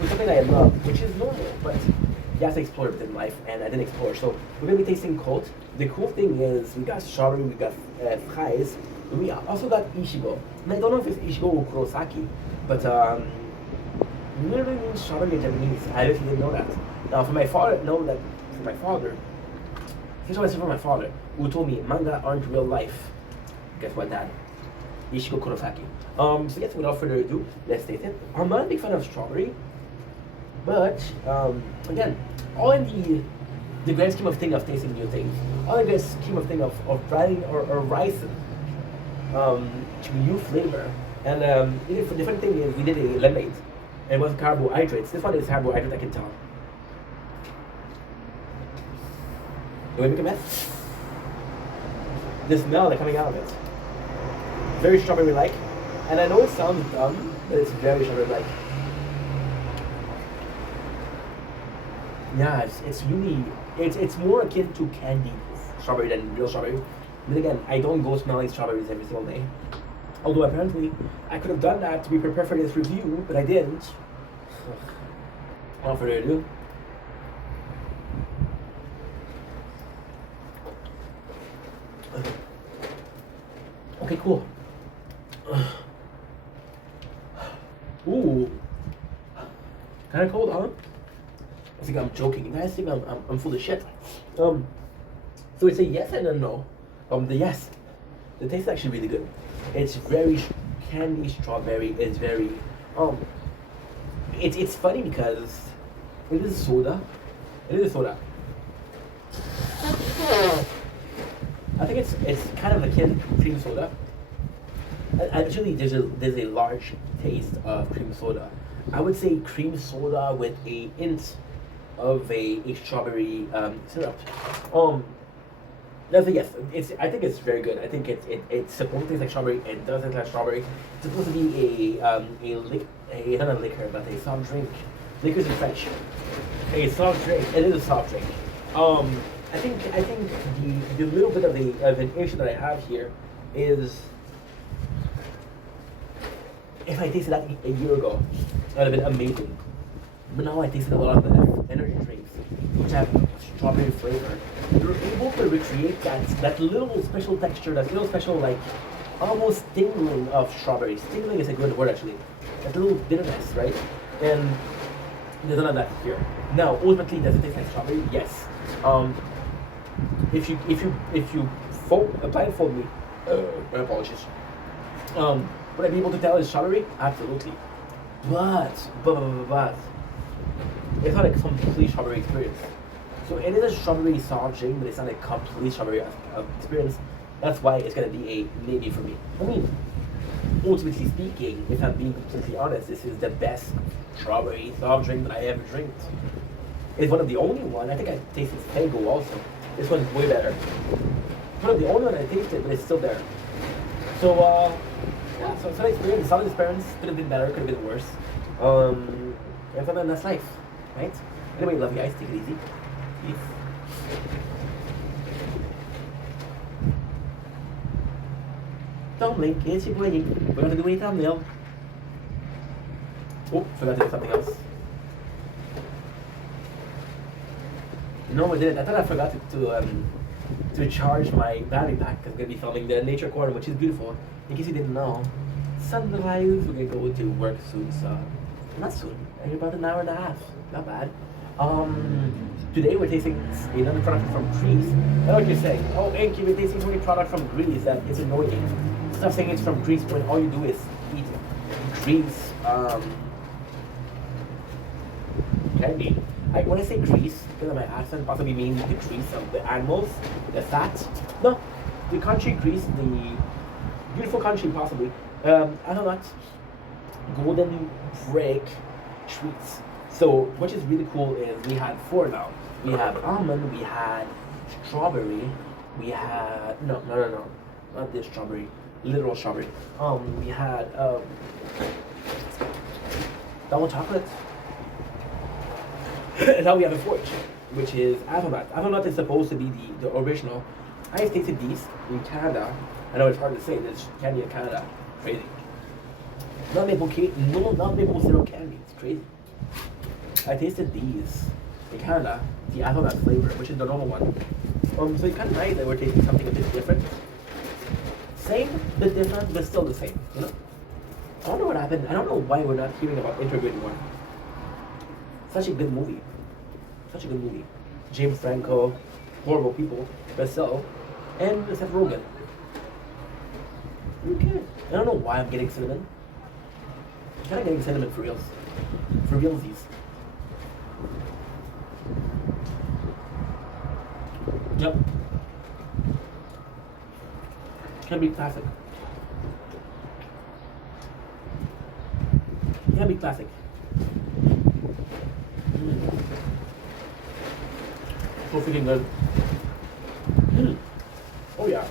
something that I love, which is normal, but you have to explore it in life, and I didn't explore. So we're going to be tasting Colt. The cool thing is, we got strawberry, we got fries, and we also got Ichigo. And I don't know if it's Ichigo or Kurosaki, but literally means strawberry in Japanese. I actually didn't know that. Now, for my father, here's what I said from my father, who told me manga aren't real life. Guess what, Dad? Ichigo Kurosaki. So yes, without further ado, let's taste it. I'm not a big fan of strawberry, but again, all in the grand scheme of thing of tasting new things, all in the grand scheme of thing of trying or rising to new flavor. And the different thing is we did a lemonade, and it was carbohydrates. This one is carbohydrate, I can tell. Do I make a mess? The smell that's coming out of it. Very strawberry-like. And I know it sounds dumb, but it's very strawberry-like. Yeah, it's really, it's more akin to candy strawberry than real strawberry. But again, I don't go smelling strawberries every single day. Although apparently, I could have done that to be prepared for this review, but I didn't. Without further ado. Okay, cool. Ooh. Kind of cold, huh? I think I'm joking. You guys think I'm full of shit. So it's a yes and a no. The yes. The taste is actually really good. It's very candy strawberry. It's very It's funny because it is soda. It is soda. I think it's kind of akin to cream soda. Actually, there's a large taste of cream soda. I would say cream soda with a hint of a strawberry syrup. That's a yes. I think it's very good. I think it's supposed to taste like strawberry. It does taste like strawberry. It's supposed to be not a liquor, but a soft drink. Liquor's in French. A soft drink. It is a soft drink. I think the little bit of an issue that I have here is if I tasted that a year ago, it would have been amazing. But now I tasted a lot of the energy drinks, which have strawberry flavor. You're able to recreate that little special texture, that little special like almost tingling of strawberries. Tingling is a good word actually. That little bitterness, right? And there's none of that here. Now, ultimately, does it taste like strawberry? Yes. If you blindfold me. My apologies. Would I be able to tell it's strawberry? Absolutely. But it's not a complete strawberry experience. So it is a strawberry soft drink, but it's not a complete strawberry experience. That's why it's gonna be a maybe for me. I mean, ultimately speaking, if I'm being completely honest, this is the best strawberry soft drink that I ever drank. It's one of the only one. I think I tasted Fago also. This one's way better. One of the only one I tasted, but it's still there. So yeah, so it's an experience, solid experience. Could have been better, could have been worse. And then that's life, right? Anyway, love you guys. Take it easy. Peace. Thumblink, it's your boy. We're gonna do a thumbnail. Oh, forgot to do something else. No, I didn't. I thought I forgot to charge my battery pack because I'm gonna be filming the nature corner, which is beautiful. In case you didn't know, sunrise. We're gonna go to work soon, so not soon. In about an hour and a half. Not bad. Today we're tasting another product from Greece. I know what you're saying. Oh, Enki, we're tasting so many products from Greece that it's annoying. Stop saying it's from Greece when all you do is eat Greece candy. When I say grease, because of my accent possibly means the grease of the animals, the fat. No, the country Greece, the beautiful country possibly. I don't know, golden break treats. So what is really cool is we had four now. We have almond, we had strawberry, we had no, not this strawberry, literal strawberry. We had double chocolate. And now we have a fourth, which is Hazelnut. Hazelnut is supposed to be the original. I have tasted these in Canada. I know it's hard to say, there's candy in Canada. Crazy. Not maple cake, no, not maple syrup candy. It's crazy. I tasted these in Canada, the Hazelnut flavor, which is the normal one. So it's kind of nice that we're tasting something a bit different. Same, but different, but still the same, you know? I don't know what happened. I don't know why we're not hearing about Interview anymore. Such a good movie. Such a good movie. James Franco, horrible people, but still, and Seth Rogen. Okay. I don't know why I'm getting cinnamon. I'm kind of getting cinnamon for reals. For realsies. Yep. Can be classic. Can be classic. So freaking good. Oh yeah.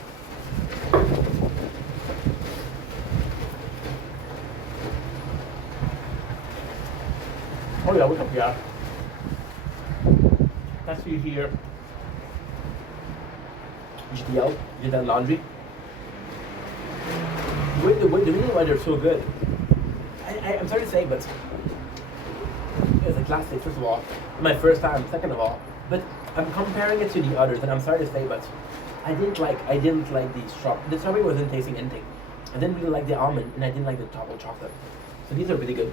Oh yeah, what's up, yeah? That's you here. GTL, you did that laundry. The reason why they're so good, I'm sorry to say, but it's a classic, first of all. My first time, second of all. But I'm comparing it to the others, and I'm sorry to say, but I didn't like the strawberry. The strawberry wasn't tasting anything. I didn't really like the almond, and I didn't like the double chocolate. So these are really good.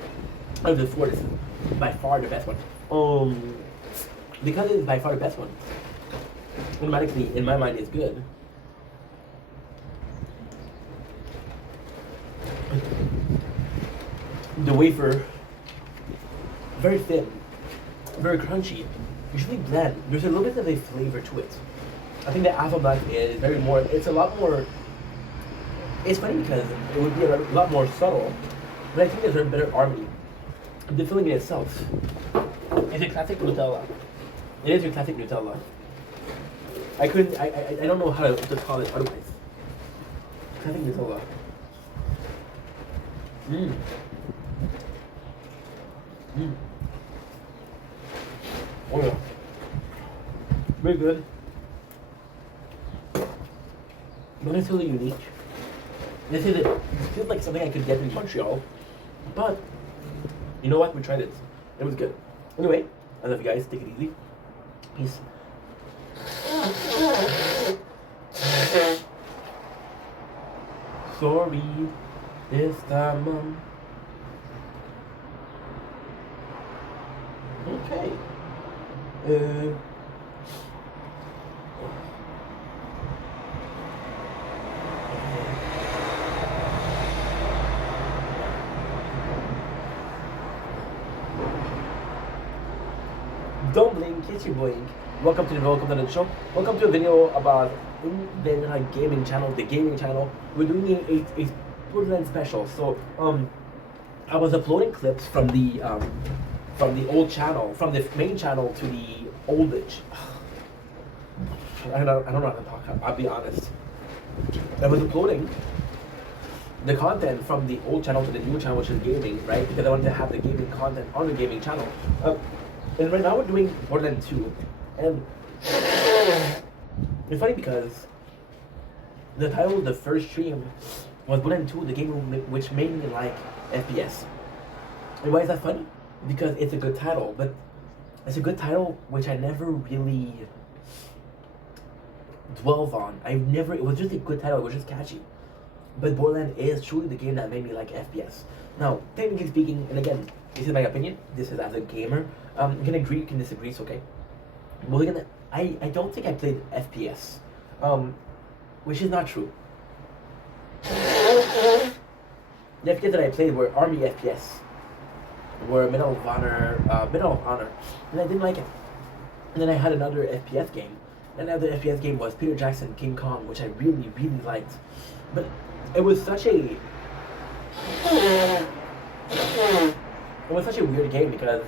Out of the four, this is by far the best one. Because it is by far the best one, automatically in my mind it's good. The wafer, very thin, very crunchy, usually bland. There's a little bit of a flavor to it. I think the Hazelnut is very more, it's a lot more, it's funny because it would be a lot more subtle, but I think there's a better harmony. The filling in itself is a classic Nutella. It is your classic Nutella. I don't know how to call it otherwise. Classic Nutella. Oh yeah. Very good. Not necessarily unique. This is it. It feels like something I could get in Montreal. But you know what? We tried it. It was good. Anyway, I love you guys. Take it easy. Peace. Sorry, this time. Okay. Don't blink, it's your boink. Welcome to the show. Welcome to a video about the gaming channel, the gaming channel. We're doing a Borderlands special. So I was uploading clips from the old channel, from the main channel to the oldest. I don't know how to talk. I'll be honest. I was uploading the content from the old channel to the new channel, which is gaming, right? Because I wanted to have the gaming content on the gaming channel. And right now we're doing Borderlands 2, and it's funny because the title of the first stream was Borderlands 2, the game which made me like FPS. And why is that funny? Because it's a good title, but it's a good title which I never really dwelled on. It was just a good title, it was just catchy. But Borderlands is truly the game that made me like FPS. Now, technically speaking, and again, this is my opinion, this is as a gamer, you can agree, you can disagree, it's okay. But I don't think I played FPS, which is not true. The FPS that I played were Army FPS, were Medal of Honor, and I didn't like it. And then I had another FPS game. Another FPS game was Peter Jackson King Kong, which I really, really liked. But it was such a weird game because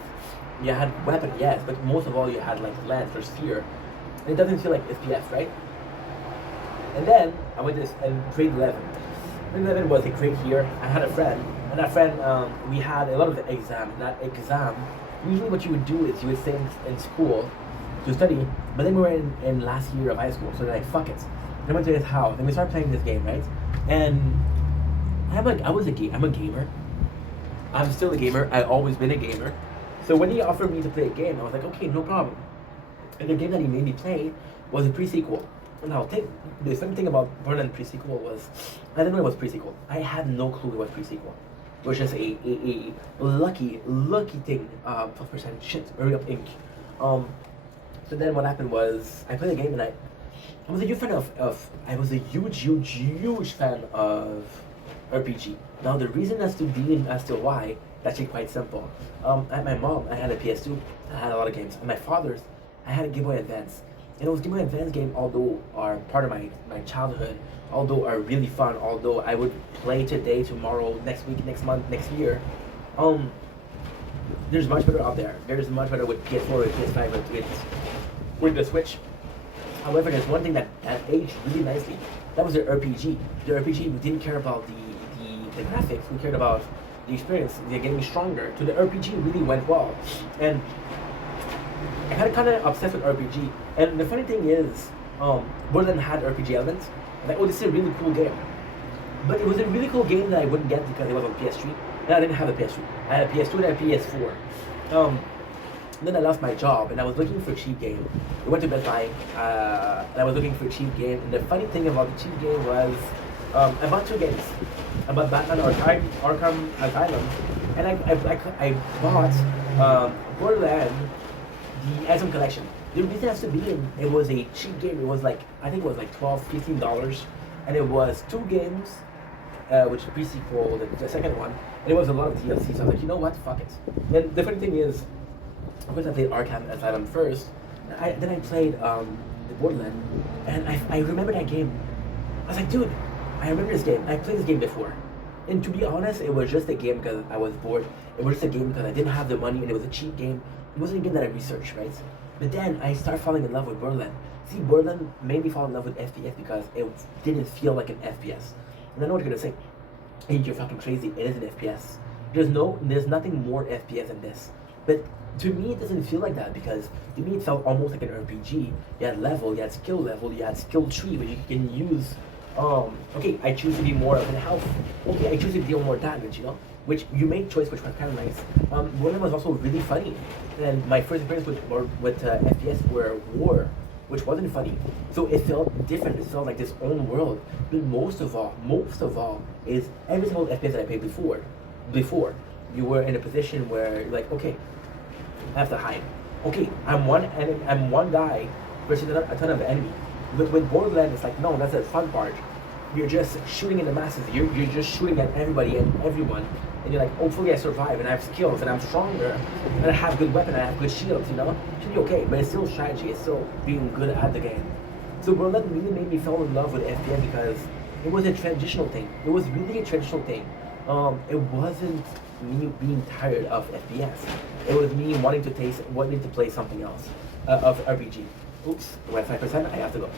you had weapon, yes, but most of all you had like lance or spear, and it doesn't feel like FPS, right? And then I went to grade 11. Grade 11 was a great year. I had a friend, and that friend, we had a lot of exam. That exam, usually what you would do is you would stay in school to study, but then we were in last year of high school, so they're like, fuck it. Then I went to his house, and we started playing this game, right? And I'm a gamer. I'm still a gamer. I've always been a gamer. So when he offered me to play a game, I was like, okay, no problem. And the game that he made me play was a pre-sequel. Now, the funny thing about Borderlands pre-sequel was, I didn't know it was pre-sequel. I had no clue it was pre-sequel. It was just a lucky thing. 12% shit. Hurry up, Inc. So then what happened was, I played the game and I was a huge fan I was a huge fan of RPG. Now the reason as to why, that's actually quite simple. At my mom, I had a PS2, I had a lot of games. At my father's, I had a Game Boy Advance. And those Game Boy Advance games, although are part of my childhood, although are really fun, although I would play today, tomorrow, next week, next month, next year, there's much better out there. There's much better with PS4, with PS5, with the Switch. However, there's one thing that aged really nicely. That was the RPG. The RPG, we didn't care about the graphics, we cared about the experience, they're getting stronger. So the RPG really went well. And I got kind of obsessed with RPG. And the funny thing is, Borderlands had RPG elements. I'm like, oh, this is a really cool game. But it was a really cool game that I wouldn't get because it was on PS3. And I didn't have a PS3. I had a PS2 and a PS4. Then I lost my job and I was looking for a cheap game. I went to Best Buy and I was looking for a cheap game. And the funny thing about the cheap game was I bought two games. I bought Batman Arkham Asylum, and I bought Borderlands, the Asylum Collection. The reason has to be it was a cheap game. It was like, I think it was like $12, $15, and it was two games, which is pre-sequel, the second one, and it was a lot of DLC. So I was like, you know what, fuck it. And the funny thing is, of course I played Arkham Asylum first, then I played the Borderlands, and I remember that game. I was like, dude, I remember this game. I played this game before. And to be honest, it was just a game because I was bored. It was just a game because I didn't have the money and it was a cheap game. It wasn't a game that I researched, right? But then I started falling in love with Borderlands. See, Borderlands made me fall in love with FPS because it didn't feel like an FPS. And I know what you're gonna say. Hey, you're fucking crazy. It is an FPS. There's nothing more FPS than this. But to me, it doesn't feel like that because to me, it felt almost like an RPG. You had level, you had skill level, you had skill tree, which you can use. Okay, I choose to be more of an health. Okay, I choose to deal more damage, you know? Which you made choice, which was kind of nice. One was also really funny. And my first experience with FPS were War, which wasn't funny. So it felt different. It felt like this own world. But most of all, is every single FPS that I played before, you were in a position where you're like, okay, I have to hide. Okay, I'm one guy versus a ton of enemy. But with Borderlands, it's like, no, that's the fun part. You're just shooting in the masses. You're just shooting at everybody and everyone. and you're like, hopefully I survive and I have skills and I'm stronger and I have good weapon and I have good shields, you know, it should be okay. But it's still strategy. It's still being good at the game. So Berlin really made me fall in love with FPM because it was a traditional thing. It was really a traditional thing. It wasn't me being tired of FPS. It was me wanting to play something else of RPG. Oops, we're at 5%. I have to go.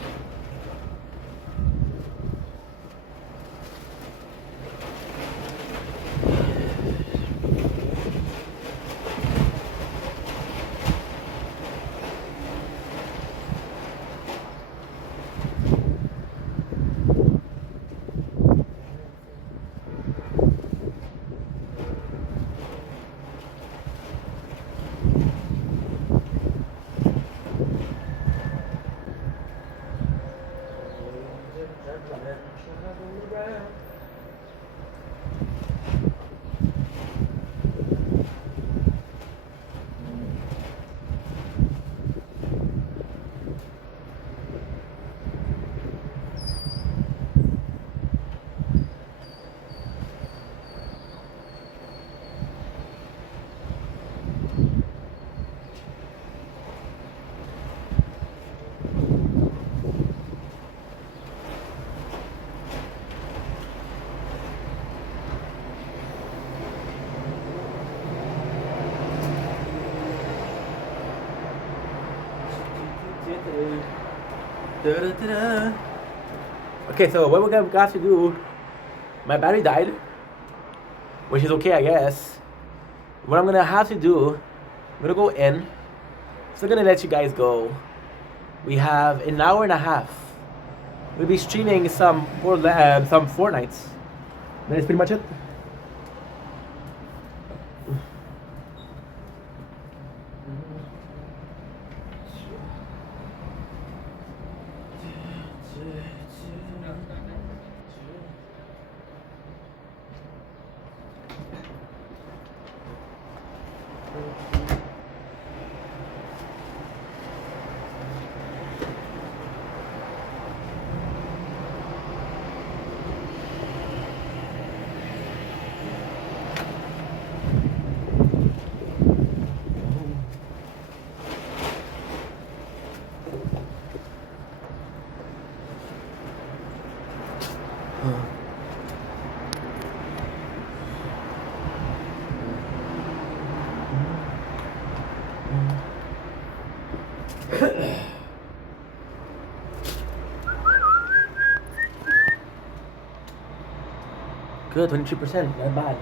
Okay, so what we're gonna have to do, my battery died, which is okay, I guess. What I'm gonna have to do, I'm gonna go in. Still gonna let you guys go. We have an hour and a half. We'll be streaming some Fortnite. That's pretty much it. Good, 22%, not bad.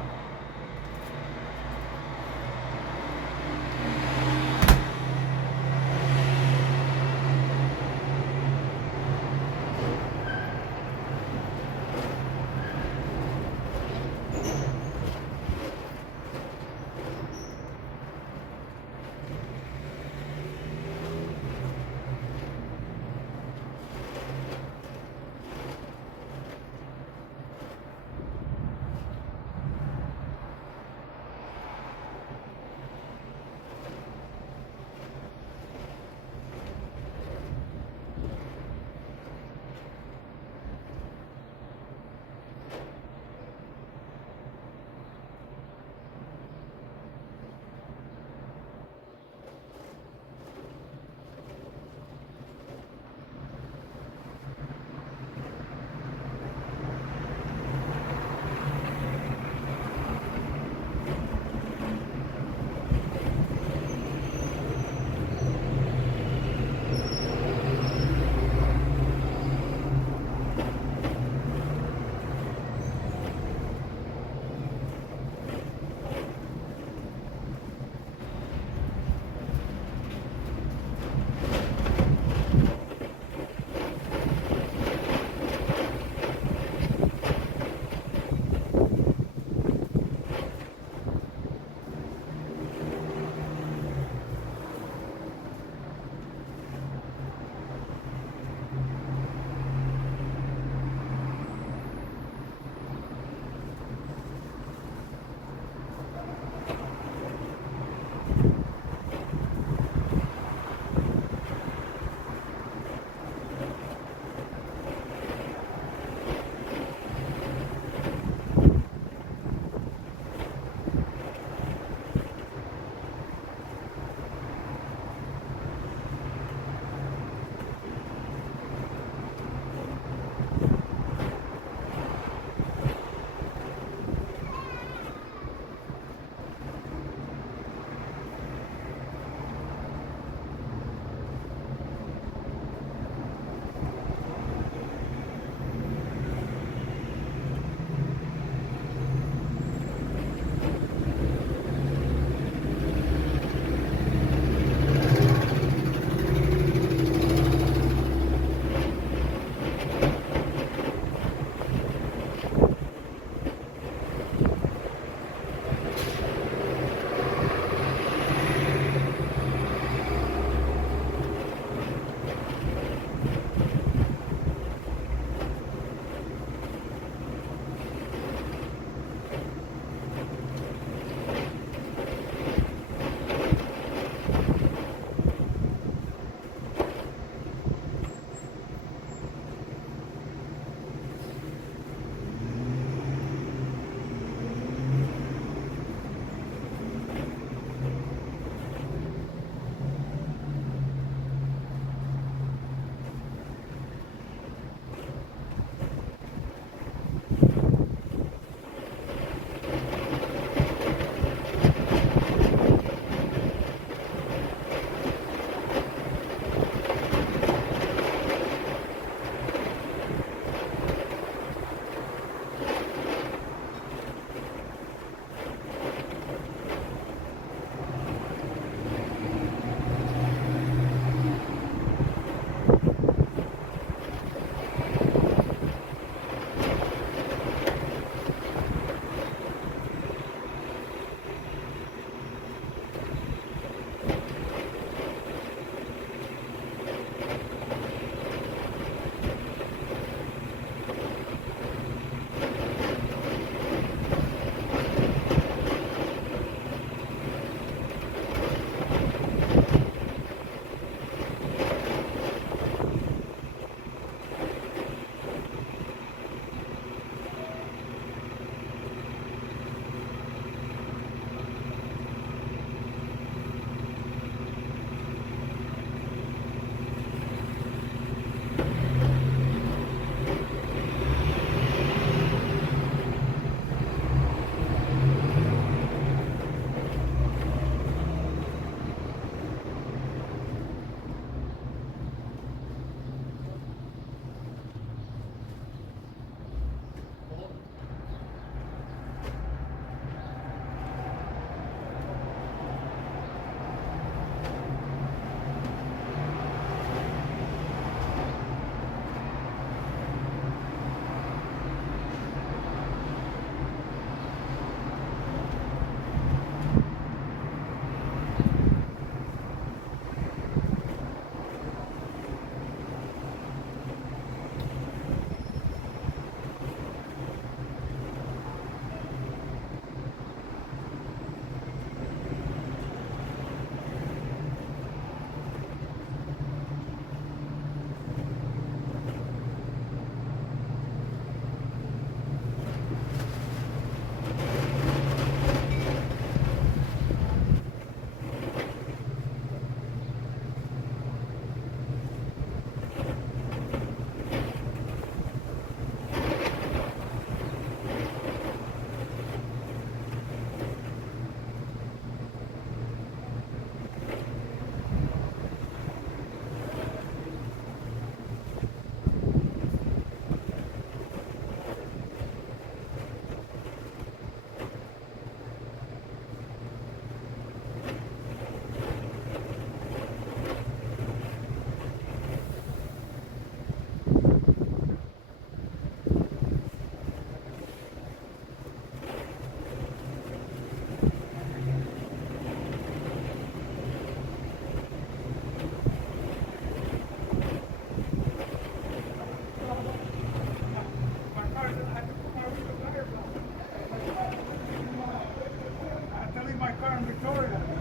on Victoria.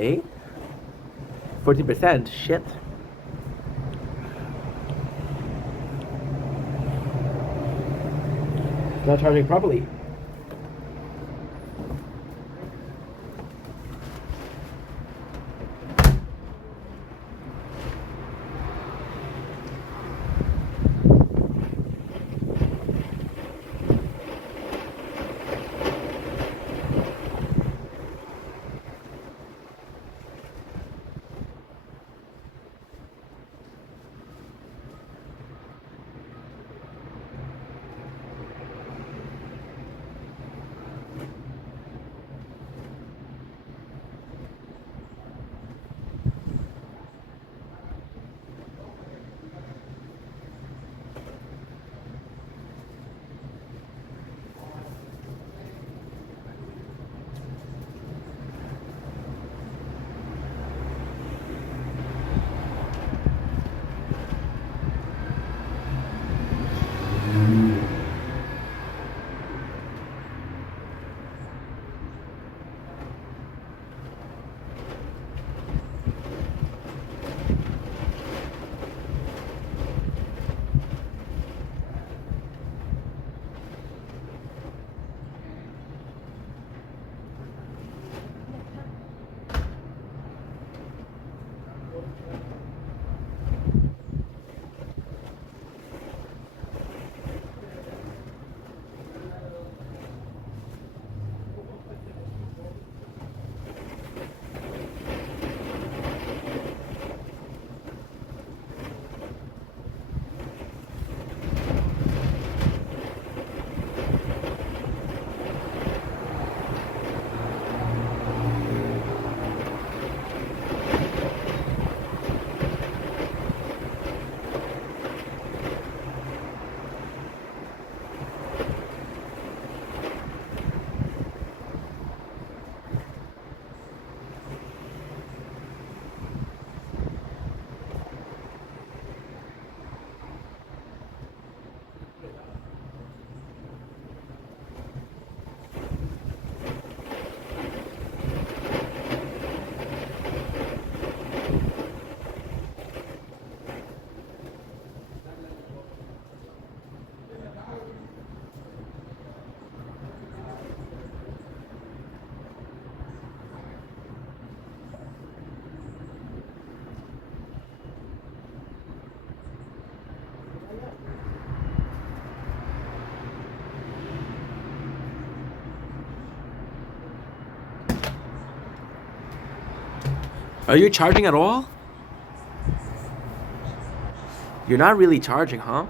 Okay. 14%. Shit. Not charging properly. Are you charging at all? You're not really charging, huh?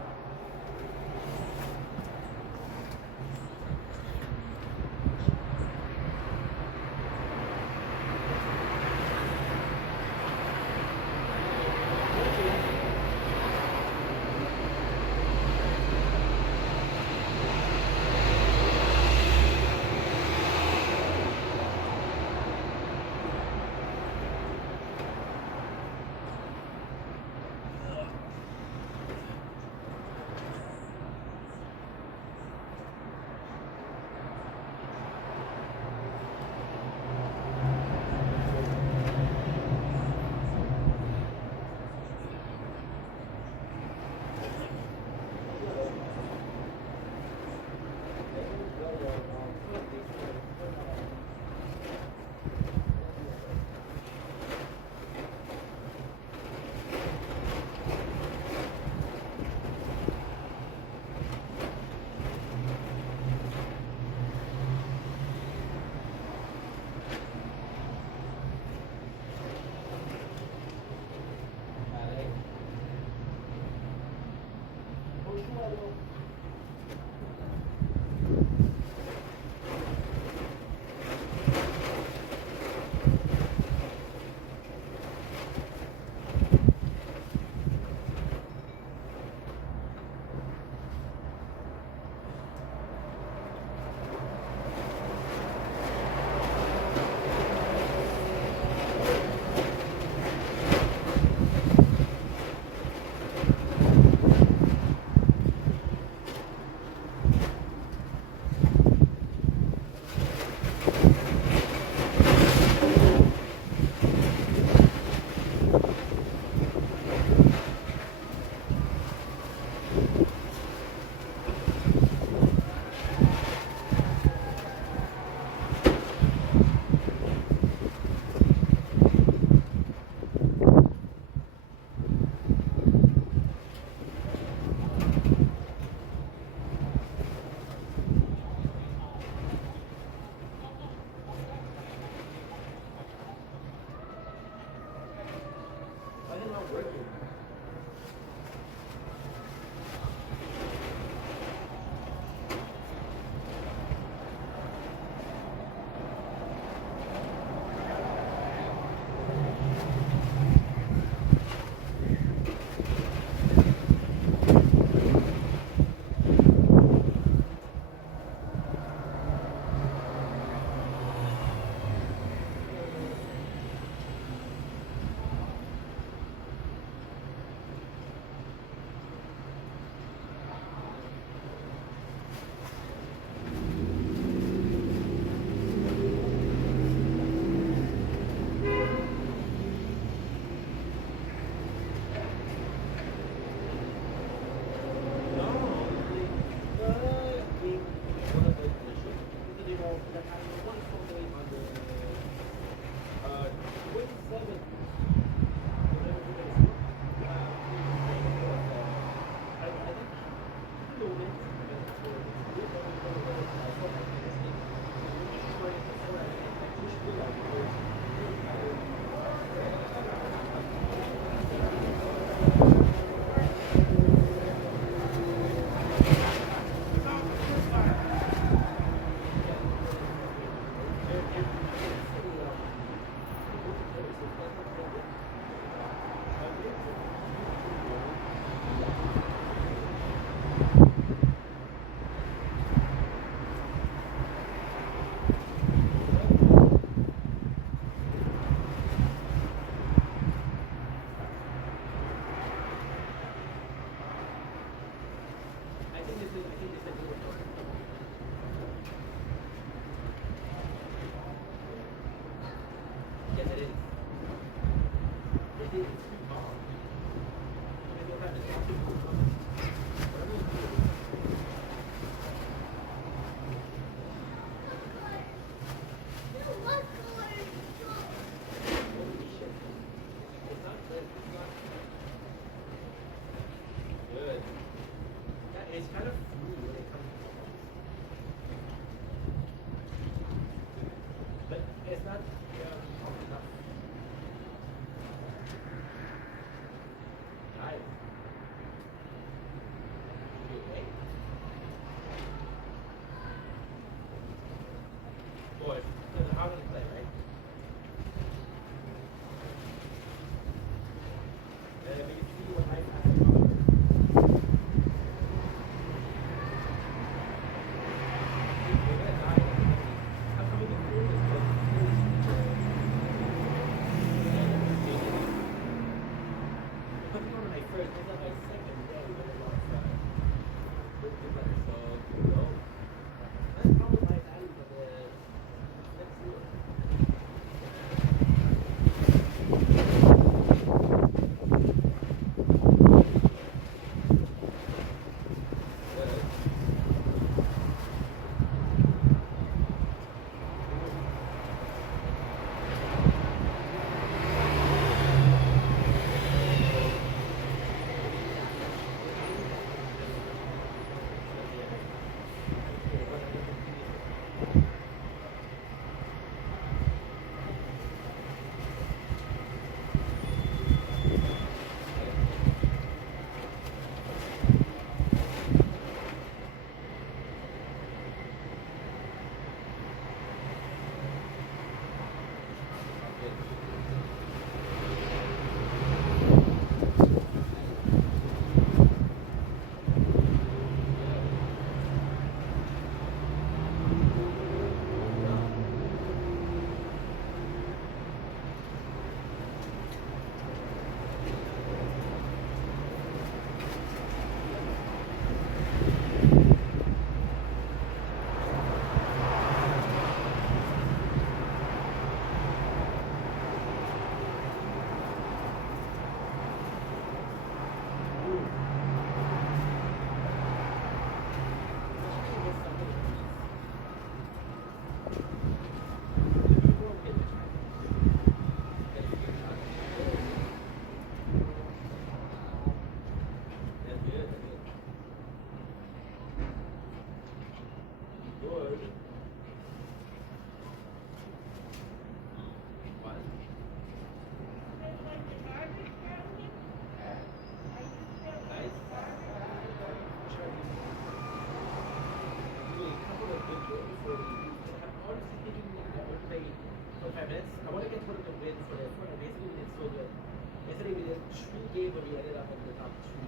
true game where we ended up in the top two,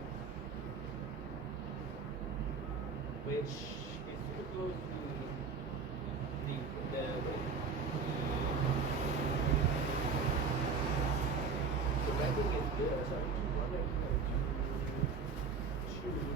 which is super close to the ranking is good. So I think one ranking of two.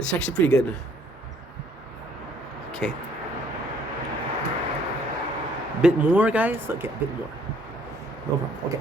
It's actually pretty good. Okay. Bit more, guys? Okay, a bit more. No problem. Okay.